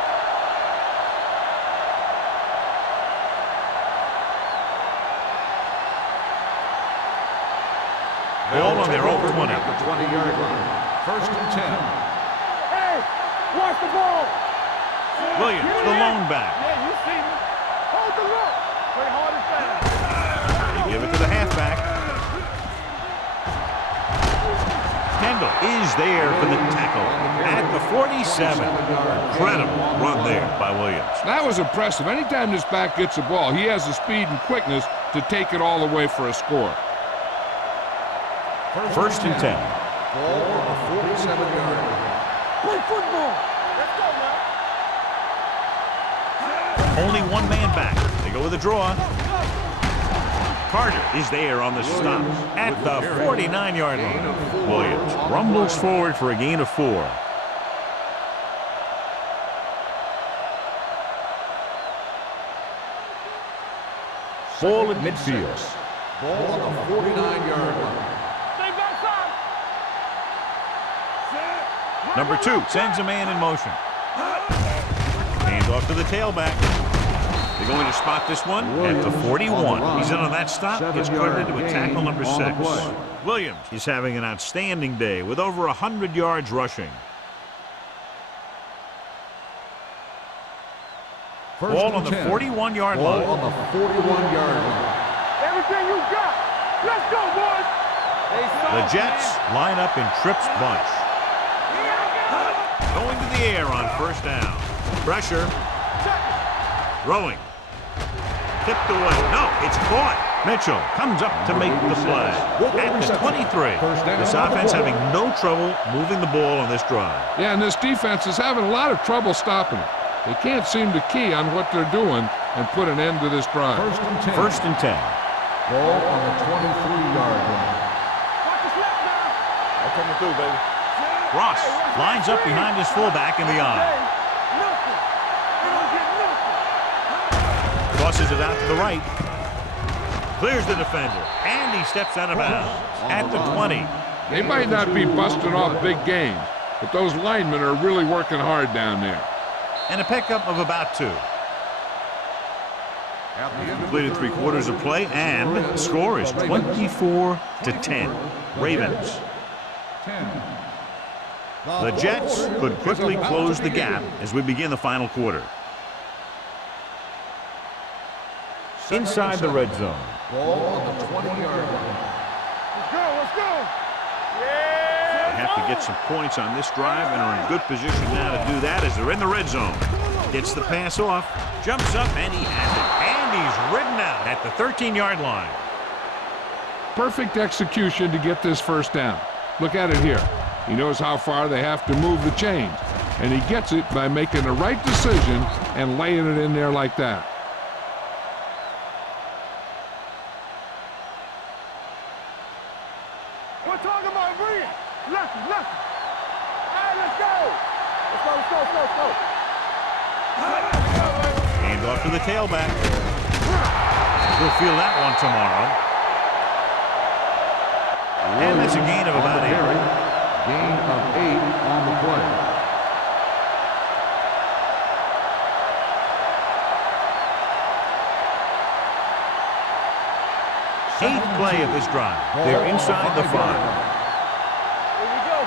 Ball on their own 20. At the 20-yard line. First and 10. Hey, watch the ball. Williams, the lone back. Yeah, you see me. Hold the look. Play hard and fast. They give it to the halfback. Kendall is there for the tackle at the 47. Incredible run there by Williams. That was impressive. Anytime this back gets the ball, he has the speed and quickness to take it all the way for a score. First and 10. Ball on the 47-yard line. Play football. Let's go now. Only one man back. They go with a draw. Carter is there on the stop at the 49-yard line. Williams rumbles forward for a gain of 4. Ball at midfield. Ball on the 49-yard line. Stay backside. Number 2 sends a man in motion. Hand off to the tailback. They're going to spot this one at the 41. He's in on that stop. Gets credited with tackle number 6. Williams is having an outstanding day with over 100 yards rushing. Ball on the 41-yard line. Ball on the 41-yard line. Everything you got. Let's go, boys. The Jets line up in trips bunch. Going to the air on first down. Pressure. Throwing. Tipped away. No, it's caught. Mitchell comes up to make the play. At the 23. This offense having no trouble moving the ball on this drive. Yeah, and this defense is having a lot of trouble stopping it. They can't seem to key on what they're doing and put an end to this drive. First and 10. Ball on the 23-yard line. Watch the snap now. I'm coming through, baby. Ross lines up behind his fullback in the eye. Nothing. They don't get nothing. Tosses it out to the right. Clears the defender. And he steps out of bounds at the 20. They might not be busting off big games, but those linemen are really working hard down there. And a pickup of about 2. Completed 3/4 of play, and the score is 24-10. Ravens. The Jets could quickly close the gap as we begin the final quarter. Inside the red zone. Ball on the 20-yard line. Let's go. Let's go. They have to get some points on this drive and are in good position now to do that as they're in the red zone. Gets the pass off, jumps up, and he has it. And he's ridden out at the 13-yard line. Perfect execution to get this first down. Look at it here. He knows how far they have to move the chains, and he gets it by making the right decision and laying it in there like that. We're talking about Reed. Lucky. Hey, let's go. Let's go. Hand off to the tailback. We'll feel that one tomorrow. And that's a gain of about 8. Gain of 8 on the play. Eighth play of this drive. They're inside the 5. Here we go.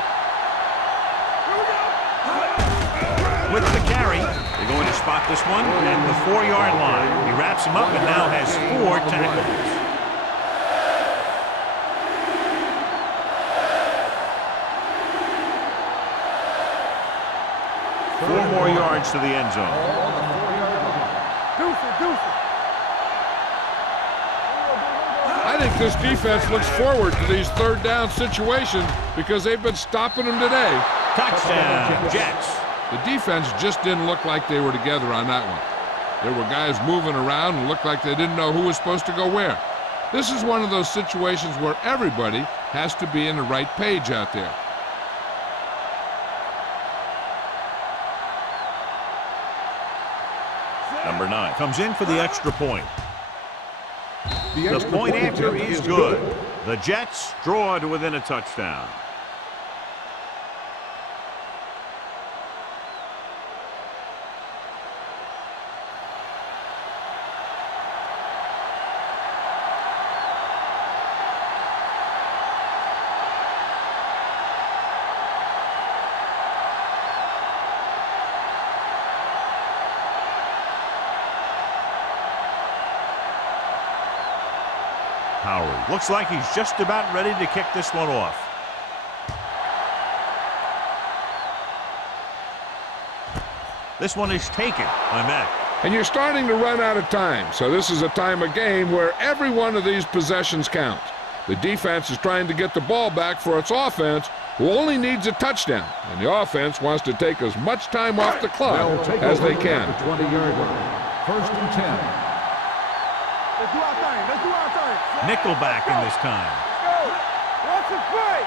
With the carry, they're going to spot this one at the 4-yard line. He wraps him up and now has 4 tackles. Four more yards to the end zone. Deuce it. I think this defense looks forward to these third down situations because they've been stopping them today. Touchdown, Jets. The defense just didn't look like they were together on that one. There were guys moving around and looked like they didn't know who was supposed to go where. This is one of those situations where everybody has to be in the right page out there. Number 9 comes in for the extra point. The point after is good. The Jets draw to within a touchdown. Powery looks like he's just about ready to kick this one off. This one is taken by Matt. And you're starting to run out of time, so this is a time of game where every one of these possessions counts. The defense is trying to get the ball back for its offense, who only needs a touchdown, and the offense wants to take as much time off the clock as they can. The 20-yard line. 1st and 10. Let's do our thing. Let's do our thing. Nickelback in this time. Let's go. Watch the play.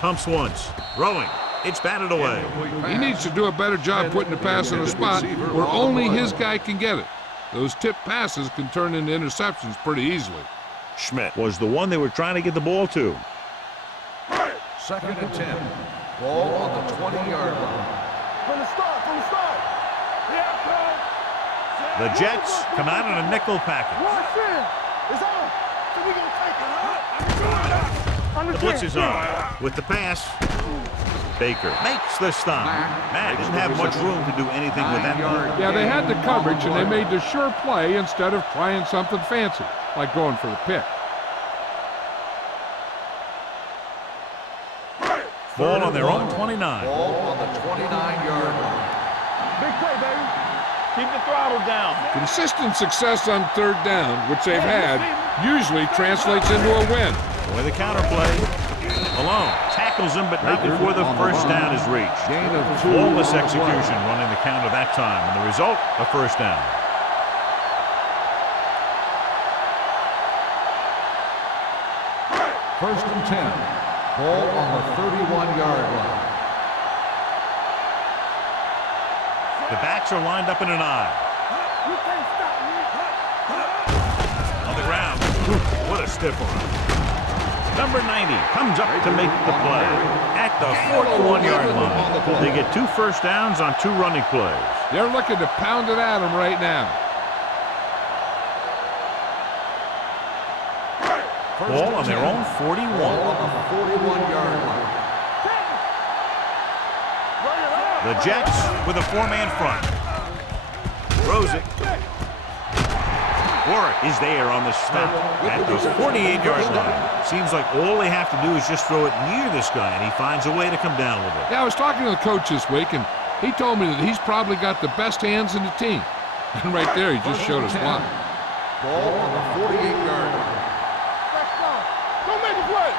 Pumps once. Throwing. It's batted away. He needs to do a better job putting the pass in a spot where only his guy can get it. Those tip passes can turn into interceptions pretty easily. Schmidt was the one they were trying to get the ball to. 2nd and 10. Ball on the 20-yard line. From the start. The Jets come out in a nickel package. Watch in. It's on. So we gonna take it. The blitz is on. With the pass, Baker makes the stop. Matt didn't have much room to do anything with that ball. Yeah, they had the coverage, and they made the sure play instead of trying something fancy, like going for the pick. Ball on their own 29. Ball on the 29-yard line. Big play, baby. Keep the throttle down. Consistent success on 3rd down, which they've had, usually translates into a win. With a counterplay, Malone tackles him, but not before the first down is reached. Gain of 2. Flawless execution running the counter that time, and the result, a first down. First and 10. Ball on the 31-yard line. The backs are lined up in an eye. You can't stop me. On the ground. What a stiff arm. Number 90 comes up to make the play at the 41-yard line. They get 2 first downs on 2 running plays. They're looking to pound it at him right now. Ball on their own 41. Ball on the 41-yard line. The Jets with a 4-man front. Throws it. Warwick is there on the stop at the 48-yard line. Seems like all they have to do is just throw it near this guy, and he finds a way to come down with it. Yeah, I was talking to the coach this week, and he told me that he's probably got the best hands in the team. And right there, he just showed us why. Ball on the 48-yard line. Let's go. Don't make a play.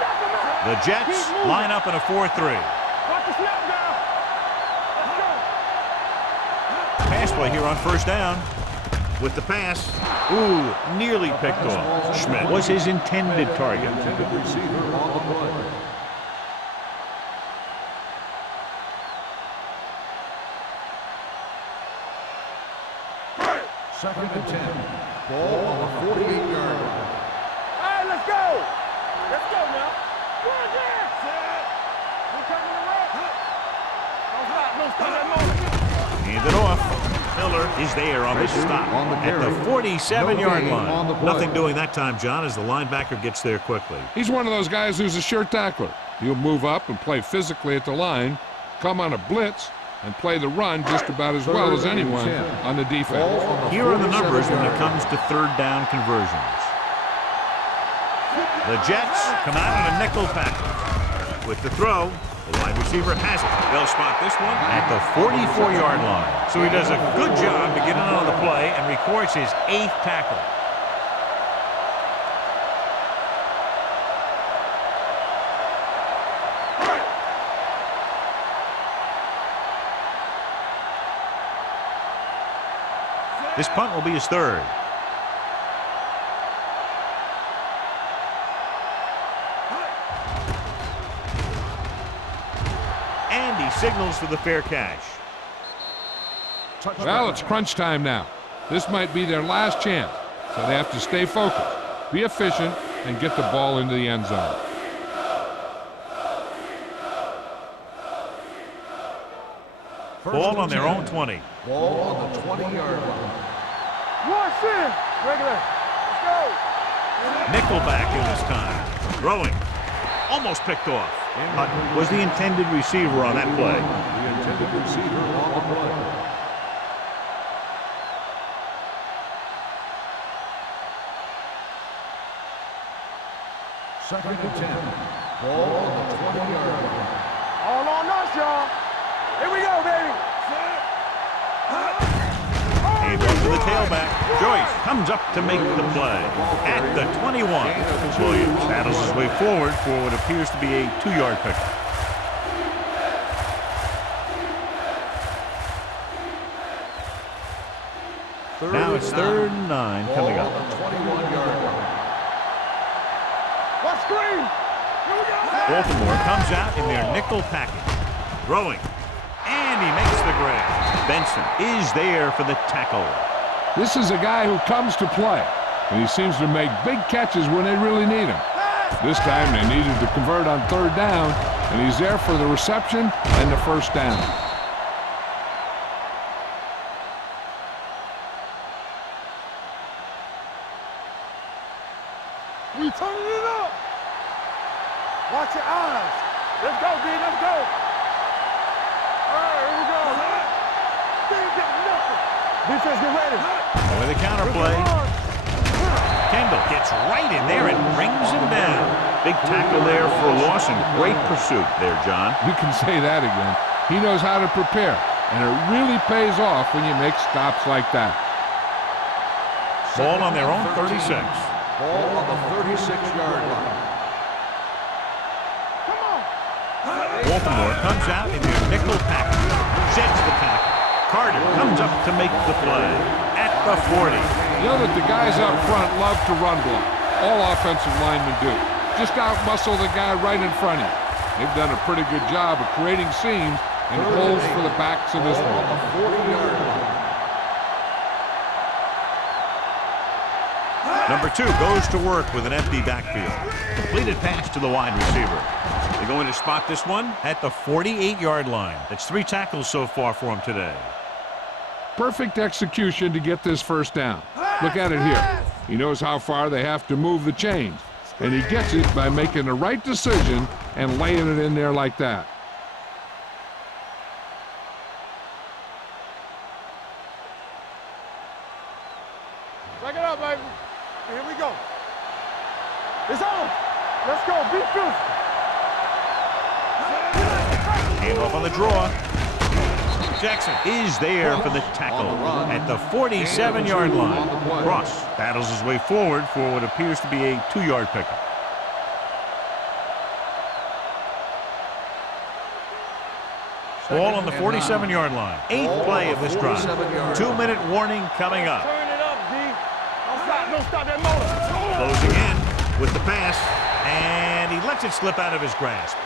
Knock him out. The Jets line up in a 4-3. Watch the snap down. Pass play here on first down. With the pass, ooh, nearly picked off. Schmidt was his intended target. Intended receiver on the play. Second and 10. Ball on the 48-yard line. All right, let's go. Let's go now. Come on, Jack. We're coming to run. Don't stop that moment. Hand it off. Miller is there on the stop at the 47-yard line. Nothing doing that time, John, as the linebacker gets there quickly. He's one of those guys who's a sure tackler. He'll move up and play physically at the line, come on a blitz, and play the run just about as well as anyone on the defense. Here are the numbers when it comes to 3rd down conversions. The Jets come out in a nickel package. With the throw, the wide receiver has it. They'll spot this one at the 44-yard line. So he does a good job to get in on the play and records his 8th tackle. This punt will be his 3rd. And he signals for the fair catch. Well, it's crunch time now. This might be their last chance, so they have to stay focused, be efficient, and get the ball into the end zone. Ball on their own 20. Ball on the 20-yard line. Watch in. Regular. Let's go. Nickelback in this time. Throwing. Almost picked off. Hutton was the intended receiver on that play. The intended receiver on the play. Second and 10. Ball on the 20-yard line. All on us, y'all. Here we go, baby. Hand off to the tailback. Joyce comes up to make the play at the 21. Williams battles his way forward for what appears to be a 2-yard pickup. Now it's 3rd and 9 coming up. Ball on the 21-yard line. What screen? Here we go. Baltimore comes out in their nickel package. Throwing. And he makes the grab. Benson is there for the tackle. This is a guy who comes to play, and he seems to make big catches when they really need him. This time they needed to convert on 3rd down, and he's there for the reception and the 1st down. We turning it up. Watch your eyes. Let's go, D. Let's go. All right, here we go. They ain't got nothing. Defense, get ready. With a counter play. Kendall gets right in there and brings him down. Big tackle there for loss and great pursuit there, John. You can say that again. He knows how to prepare, and it really pays off when you make stops like that. Ball on their own 36. Ball on the 36-yard line. Come on. Baltimore comes out in their nickel package. Sheds the tackle. Carter comes up to make the play at the 40. You know that the guys up front love to run block. All offensive linemen do. Just out-muscle the guy right in front of you. They've done a pretty good job of creating seams and holes for the backs of this one. 40-yard line. Number 2 goes to work with an empty backfield. Completed pass to the wide receiver. They're going to spot this one at the 48-yard line. That's 3 tackles so far for him today. Perfect execution to get this 1st down. Look at it here. He knows how far they have to move the chains, and he gets it by making the right decision and laying it in there like that. Check it out, baby. Here we go. It's on. Let's go. Be physical. Hand off on the draw. Jackson is there for the tackle at the 47-yard line. Cross battles his way forward for what appears to be a 2-yard pickup. Ball on the 47-yard line. 8th play of this drive. 2-minute warning coming up. Turn it up, D. Don't stop that motor. Closing in with the pass, and he lets it slip out of his grasp.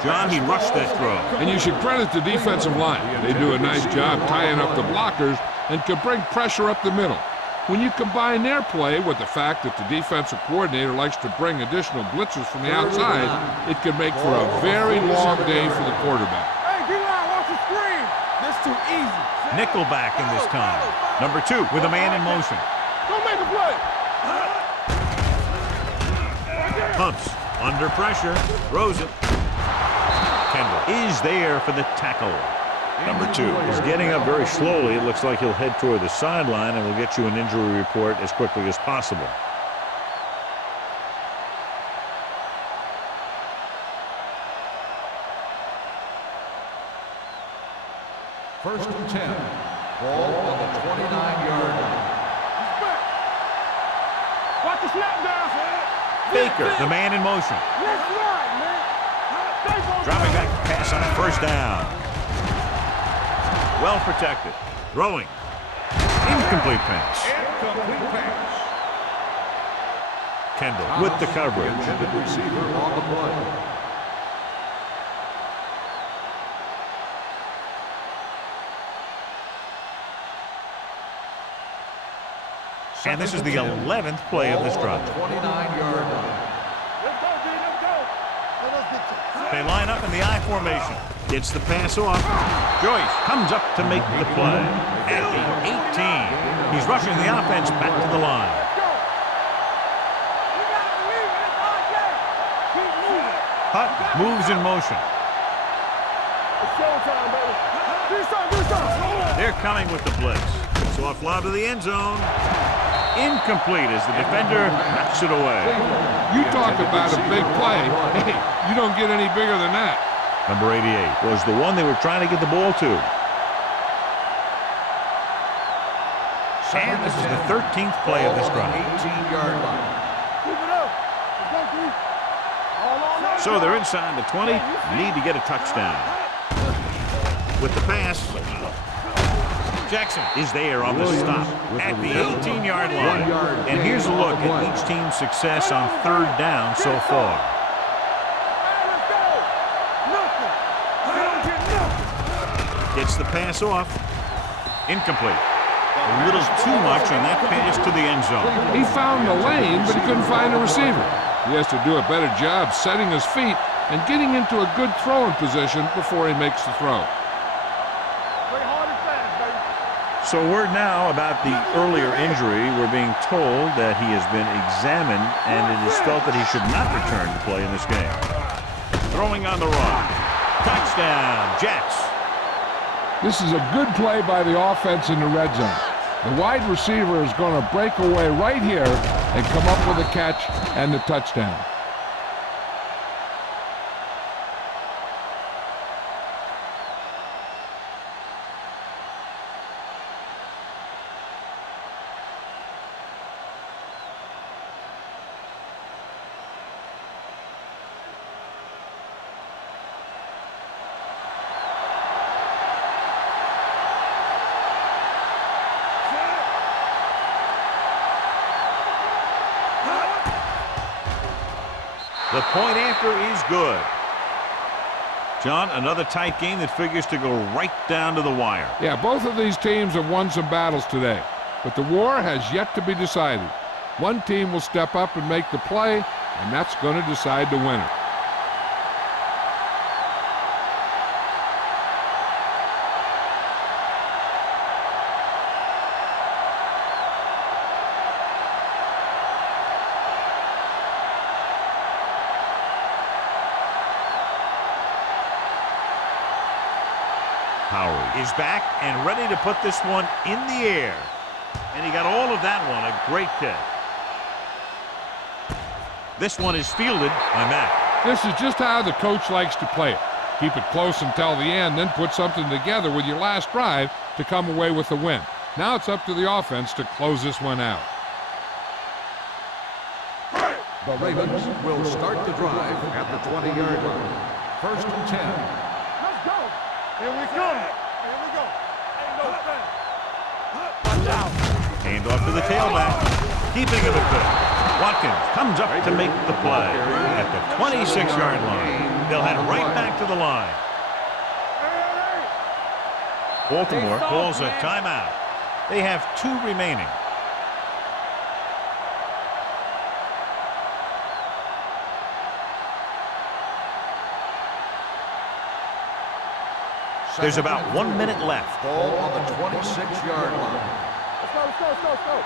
John, he rushed that throw. And you should credit the defensive line. They do a nice job tying up the blockers and can bring pressure up the middle. When you combine their play with the fact that the defensive coordinator likes to bring additional blitzes from the outside, it can make for a very long day for the quarterback. Hey, D-line, watch the screen. This too easy. Nickelback in this time. Number 2 with a man in motion. Don't make a play. Pumps under pressure, throws it. Kendall is there for the tackle. Number 2 is getting up very slowly. It looks like he'll head toward the sideline, and we'll get you an injury report as quickly as possible. First and 10. Ball on the 29-yard line. Watch the snap down. Baker, the man in motion. Let's ride, man. Dropping back to pass on a 1st down. Well protected. Throwing. Incomplete pass. Incomplete pass. Kendall with the coverage. Intended receiver on the play. And this is the 11th play of this drive. 29-yard line. Let's go, D. Let's go. Let's get you. They line up in the I formation. Gets the pass off. Joyce comes up to make the play at the 18. He's rushing the offense back to the line. Hutt moves in motion. It's showtime, baby. Do something. They're coming with the blitz. So a fly to the end zone. Incomplete as the defender knocks it away. You talk about a big play. Hey, you don't get any bigger than that. Number 88 was the one they were trying to get the ball to. And this is the 13th play of this drive. 18-yard line. Keep it up. Go, Keith. All on. So they're inside the 20, need to get a touchdown. With the pass, Jackson is there on the stop at the 18-yard line. And here's a look at each team's success on third down so far. Let's go. Nothing. They don't get nothing. Gets the pass off. Incomplete. A little too much on that pass to the end zone. He found the lane, but he couldn't find a receiver. He has to do a better job setting his feet and getting into a good throwing position before he makes the throw. Play hard and fast, baby. So word now about the earlier injury. We're being told that he has been examined and it is felt that he should not return to play in this game. Throwing on the run. Touchdown, Jets. This is a good play by the offense in the red zone. The wide receiver is going to break away right here and come up with a catch and the touchdown. The point after is good. John, another tight game that figures to go right down to the wire. Yeah, both of these teams have won some battles today, but the war has yet to be decided. One team will step up and make the play, and that's going to decide the winner. Howard is back and ready to put this one in the air. And he got all of that one. A great kick. This one is fielded by Matt. This is just how the coach likes to play it. Keep it close until the end, then put something together with your last drive to come away with the win. Now it's up to the offense to close this one out. The Ravens will start the drive at the 20-yard line. 1st and 10. Let's go. Here we come. Here we go. Ain't no thing. Watch out. Hand off to the tailback. Keeping it good. Watkins comes up to make the play at the 26-yard line. They'll head right back to the line. Baltimore calls a timeout. They have 2 remaining. There's about 1 minute left. Ball on the 26-yard line. Let's go.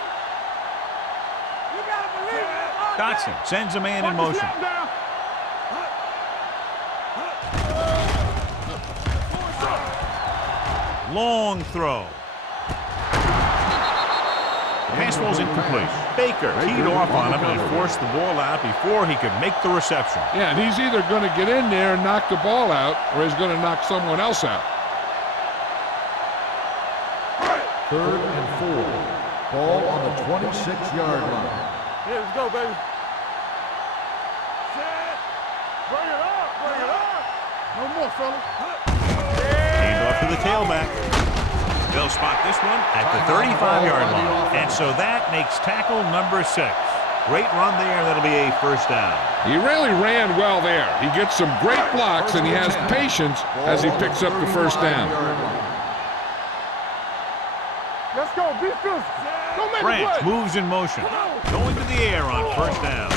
You gotta believe it. Dotson sends a man in motion. Long throw. The pass ball's incomplete. Baker teed off on him and he forced the ball out before he could make the reception. Yeah, and he's either going to get in there and knock the ball out, or he's going to knock someone else out. 3rd and 4. Ball on the 26-yard line. Yeah, let's go, baby. Set. Bring it up. No more, fellas. Hand off to the tailback. They'll spot this one at the 35-yard line. And so that makes tackle number 6. Great run there. That'll be a 1st down. He really ran well there. He gets some great blocks, and he has patience as he picks up the 1st down. Let's go. Be physical. Don't make Branch a play. moves in motion. Going to the air on 1st down.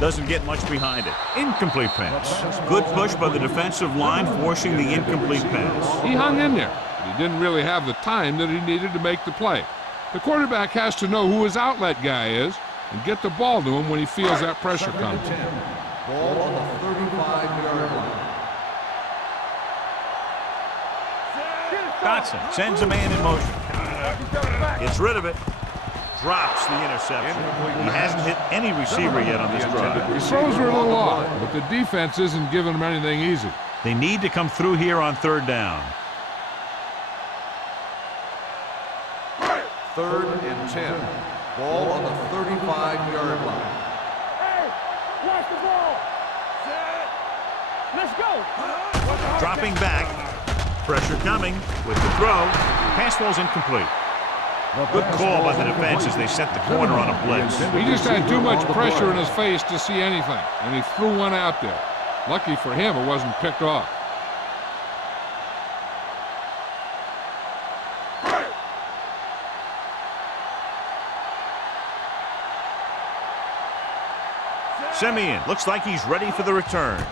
Doesn't get much behind it. Incomplete pass. Good push by the defensive line, forcing the incomplete pass. He hung in there. He didn't really have the time that he needed to make the play. The quarterback has to know who his outlet guy is and get the ball to him when he feels that pressure coming. Ball on the 35-yard line. Dotson sends a man in motion. Gets rid of it. drops the interception. He hasn't hit any receiver yet on this drive. His throws are a little off, but the defense isn't giving him anything easy. They need to come through here on third down. 3rd and 10. Ball on the 35-yard line. Hey, watch the ball. Set. Let's go. Dropping back. Pressure coming with the throw. Pass ball's incomplete. Good call by the defense as they set the corner on a blitz. He just had too much pressure in his face to see anything, and he threw one out there. Lucky for him, it wasn't picked off. Simeon looks like he's ready for the return.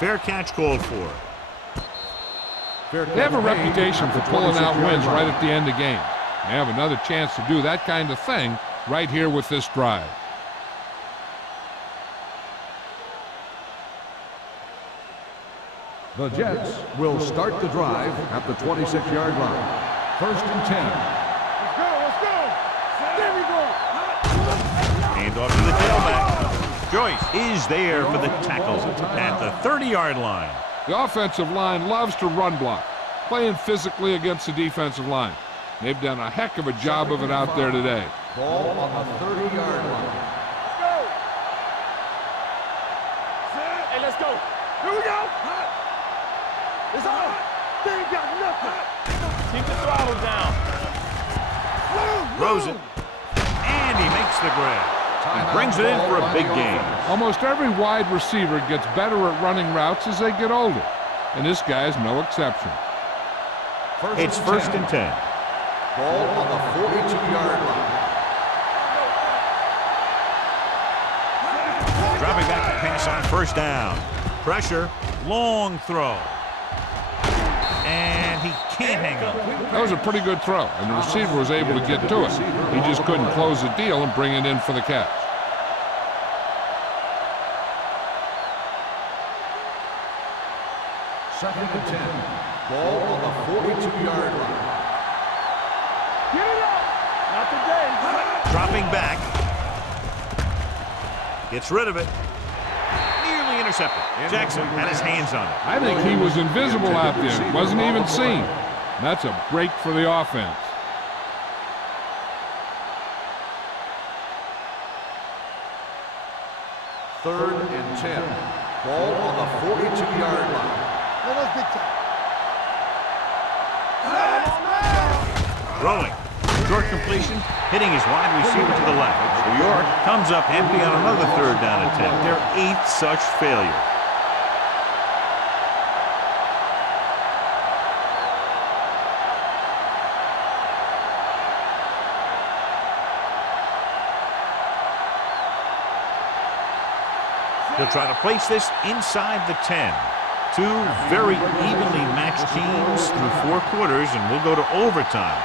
Fair catch called for. They have a reputation for pulling out wins right at the end of games. They have another chance to do that kind of thing right here with this drive. The Jets will start the drive at the 26-yard line. 1st and 10. Let's go. Let's go. There we go. Hand off to the tailback. Joyce is there for the tackle at the 30-yard line. The offensive line loves to run block, playing physically against the defensive line. They've done a heck of a job of it out there today. Ball on the 30-yard line. Let's go. Set. Hey, let's go. Here we go. It's on. They ain't got nothing. Keep the throttle down. Throws it. And he makes the grab. He brings it in for a big game. Almost every wide receiver gets better at running routes as they get older, and this guy's no exception. It's 1st and 10. Ball on the 42-yard line. Dropping back to pass on 1st down. Pressure, long throw. And he can't hang on. That was a pretty good throw, and the receiver was able to get to it. He just couldn't close the deal and bring it in for the catch. Second and 10. Ball on the 42-yard line. Get it up. Not today. Dropping back. Gets rid of it. Nearly intercepted. Jackson had his hands on it. I think he was invisible out there. Wasn't even seen. That's a break for the offense. Third and 10. Ball on the 42-yard line. Throwing. Short completion, hitting his wide receiver to the left. New York comes up empty on another 3rd down attempt. Their 8th such failure. He'll try to place this inside the 10. Two very evenly matched teams through 4 quarters, and we'll go to overtime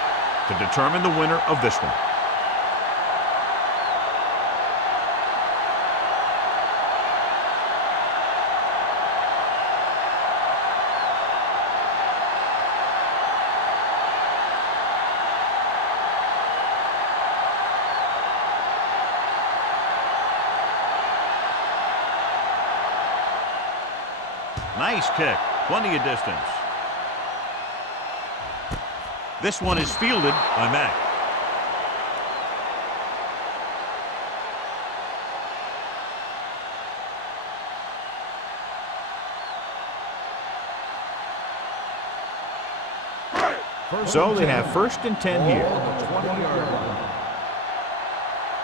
to determine the winner of this one. Nice kick. Plenty of distance. This one is fielded by Mack. So they have 1st and 10 here.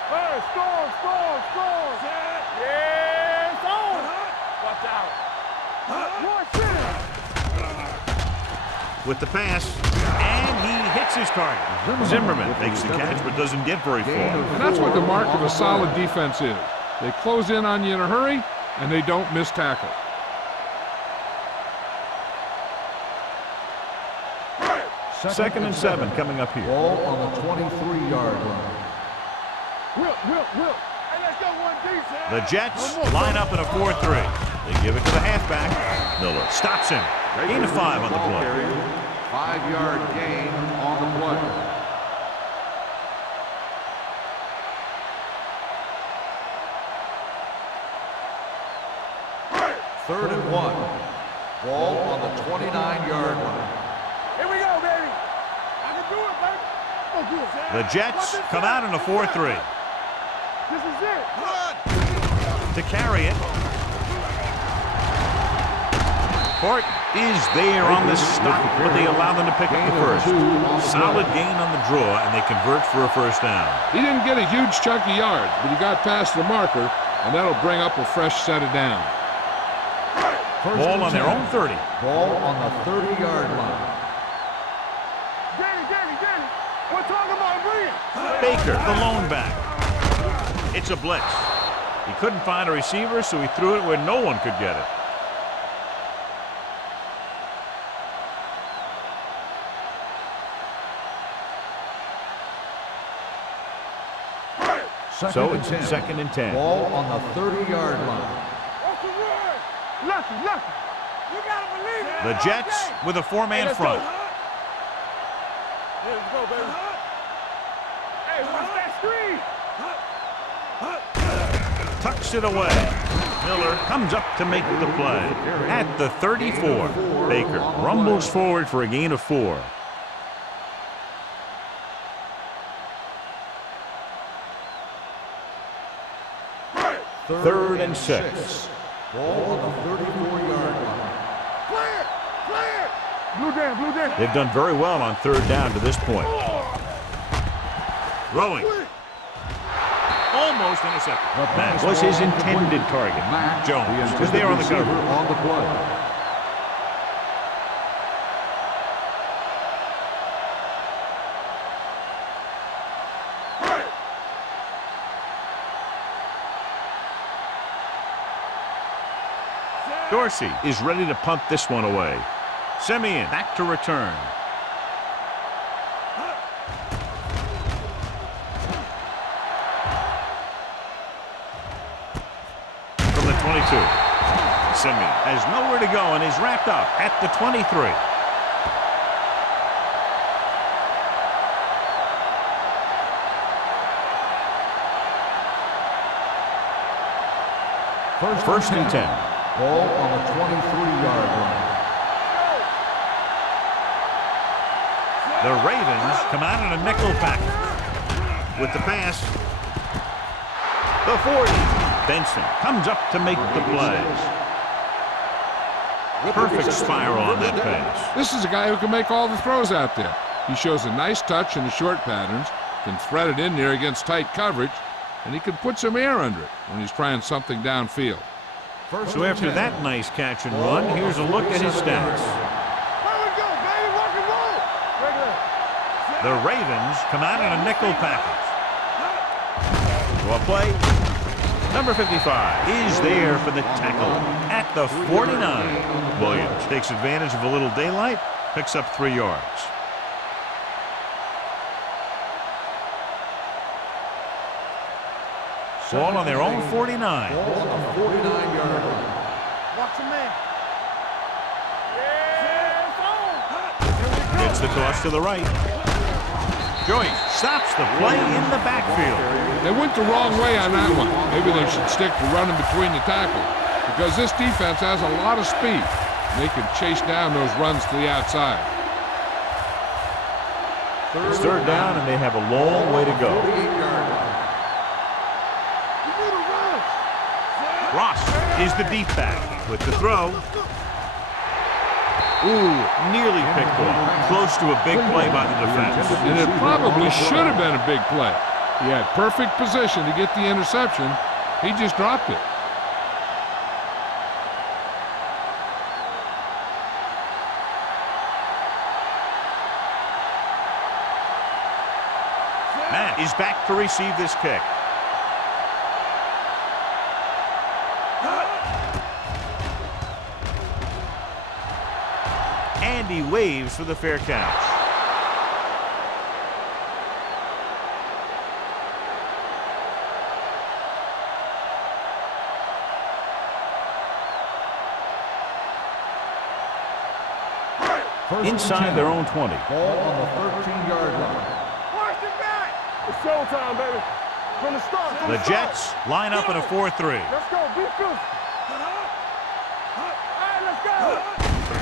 Hey, score. Yeah, it's on. Watch out. With the pass, and he hits his target. Zimmerman makes the catch but doesn't get very far. And that's what the mark of a solid defense is. They close in on you in a hurry, and they don't miss tackle. Second and 7 coming up here. Ball on the 23-yard line. Hey, let's go 1-D, The Jets line up in a 4-3. They give it to the halfback. Miller stops him. Gain of 5 on the play. 5-yard gain on the play. Third and 1. Ball on the 29-yard line. Here we go, baby. I can do it, baby. Oh, good. The Jets come out in a 4-3. This is it. To carry it. Court is there on the stop, but they allow them to pick up the first. Solid gain on the draw, and they convert for a first down. He didn't get a huge chunk of yards, but he got past the marker, and that'll bring up a fresh set of downs. Ball on their own 30. Ball on the 30-yard line. Danny. We're talking about bringing. Baker, the lone back. It's a blitz. He couldn't find a receiver, so he threw it where no one could get it. So it's 2nd and 10. Ball on the 30-yard line. Lucky. You gotta believe it. The Jets with a 4-man front. Let's go, baby. Hey, watch that screen. Tucks it away. Miller comes up to make the play. At the 34, Baker rumbles forward for a gain of 4. Third and 6. Ball on the 34-yard line. Clear. Blue down. They've done very well on 3rd down to this point. Throwing. Almost intercepted. That was his intended target. Jones was there on the cover. On the play. Dorsey is ready to punt this one away. Simeon back to return. From the 22. Simeon has nowhere to go and is wrapped up at the 23. First and 10. Ball on the 23-yard line. The Ravens come out in a nickel package. With the pass. The 40. Benson comes up to make the play. Perfect spiral on that pass. This is a guy who can make all the throws out there. He shows a nice touch in the short patterns, can thread it in there against tight coverage, and he can put some air under it when he's trying something downfield. So after that nice catch and run, here's a look at his stats. There we go, baby. Rock and roll. The Ravens come out in a nickel package. To a play. Number 55 is there for the tackle at the 49. Williams takes advantage of a little daylight, picks up 3 yards. Ball on their own 49. Ball on the 49-yard line. Watch your man. Gets the toss to the right. Joyce stops the play in the backfield. They went the wrong way on that one. Maybe they should stick to running between the tackles, because this defense has a lot of speed. They can chase down those runs to the outside. It's 3rd down, and they have a long way to go. 48-yard line. Ross is the deep back with the throw. Ooh, nearly picked off. Close to a big play by the defense. And it probably should have been a big play. He had perfect position to get the interception. He just dropped it. Matt is back to receive this kick. And he waves for the fair catch. inside their own 20. Ball on the 13-yard line. Watch it back. It's showtime, baby. From the start. The Jets line up in a 4-3. Let's go. Be physical. All right, let's go.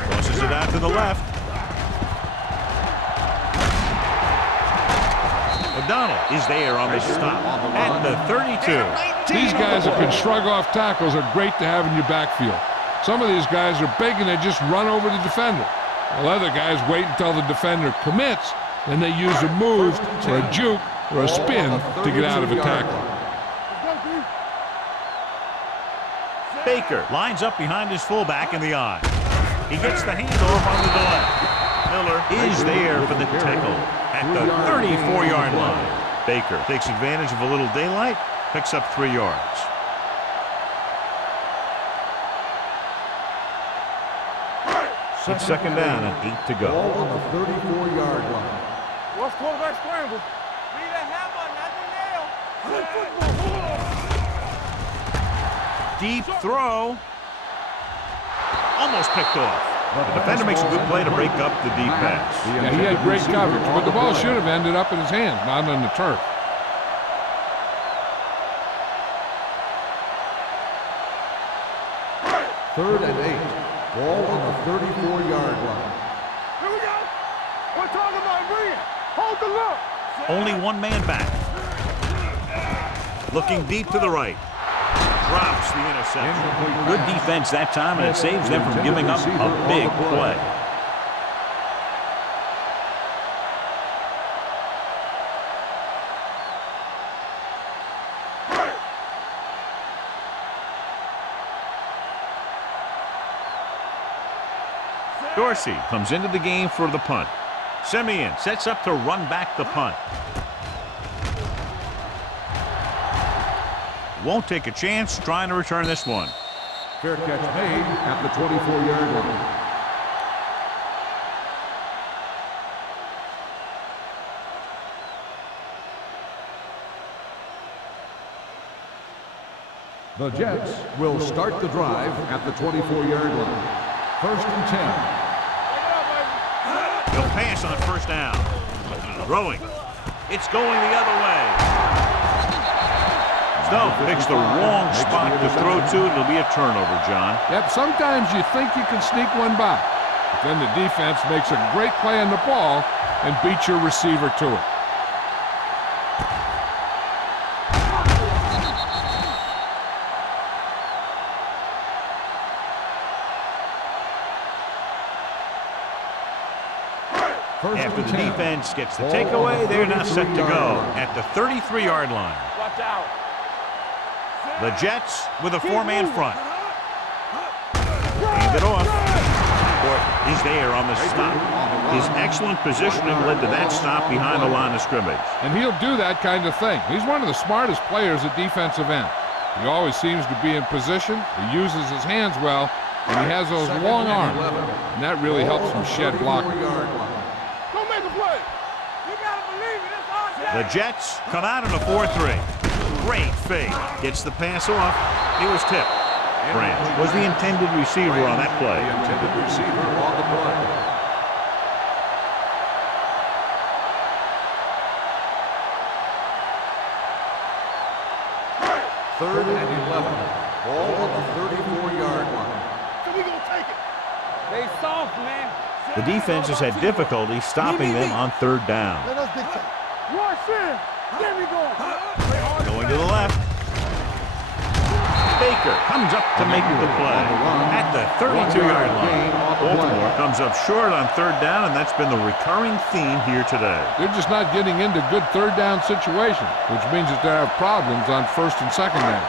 Crosses it out to the left. O'Donnell is there on the stop at the 32. These guys that can shrug off tackles are great to have in your backfield. Some of these guys are big and they just run over the defender. While other guys wait until the defender commits, then they use a move or a juke or a spin to get out of a tackle. Baker lines up behind his fullback in the I. He gets the handoff onto the left. Miller is there for the tackle at the 34-yard line. Baker takes advantage of a little daylight, picks up 3 yards. It's second down and 8 to go. Ball on the 34-yard line. What's quarterback scramble? Be the hammer, not the nail. Deep throw. Almost picked off. The defender makes a good play to break up the deep pass. Yeah, he had great coverage, but the ball should have ended up in his hands, not on the turf. Third and 8. Ball on the 34-yard line. Here we go. We're talking about bringing. Hold the look. Only one man back. Looking deep to the right. Drops the interception. Good defense that time, and it saves them from giving up a big play. Dorsey comes into the game for the punt. Simeon sets up to run back the punt. Won't take a chance trying to return this one. Fair catch made at the 24-yard line. The Jets will start the drive at the 24-yard line. First and 10. He'll pass on first down. Throwing. It's going the other way. Stone picks the wrong spot to throw to. It'll be a turnover, John. Yep, sometimes you think you can sneak one by, but then the defense makes a great play on the ball and beats your receiver to it. After the defense gets the takeaway, they're now set to go at the 33-yard line. Watch out. The Jets with a 4-man front. Hand it off. Court is there on the stop. His excellent positioning led to that stop behind the line of scrimmage. And he'll do that kind of thing. He's one of the smartest players at defensive end. He always seems to be in position. He uses his hands well, and he has those long arms. And that really helps him shed blocking. Don't make a play. You gotta believe it. It's our job. The Jets come out in a 4-3. Great fake. Gets the pass off. He was tipped. Branch was the intended receiver on that play. The intended receiver on the play. Third and 11. Ball on the 34-yard line. So we gonna take it. They soft, man. The defense has had difficulty stopping them on third down. Let us dictate. Watch in. There we go. Going to the left. Baker comes up to make the play at the 32-yard line. Baltimore comes up short on third down, and that's been the recurring theme here today. They're just not getting into good third down situations, which means that they have problems on first and second down.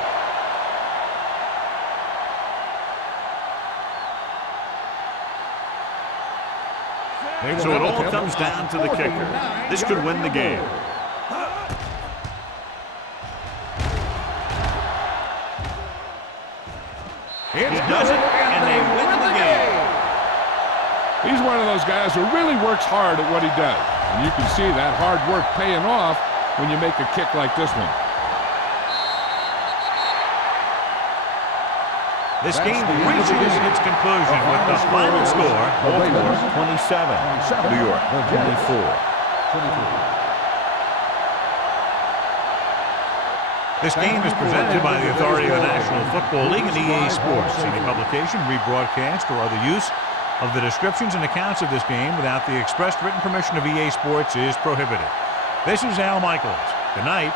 So it all comes down to the kicker. This could win the game. He does it, and they win the game. He's one of those guys who really works hard at what he does. And you can see that hard work paying off when you make a kick like this one. This game reaches its conclusion with the final score, Baltimore 27, New York 24. This game is presented by the authority of the National Football League and EA Sports. Any publication, rebroadcast, or other use of the descriptions and accounts of this game without the expressed written permission of EA Sports is prohibited. This is Al Michaels. Good night.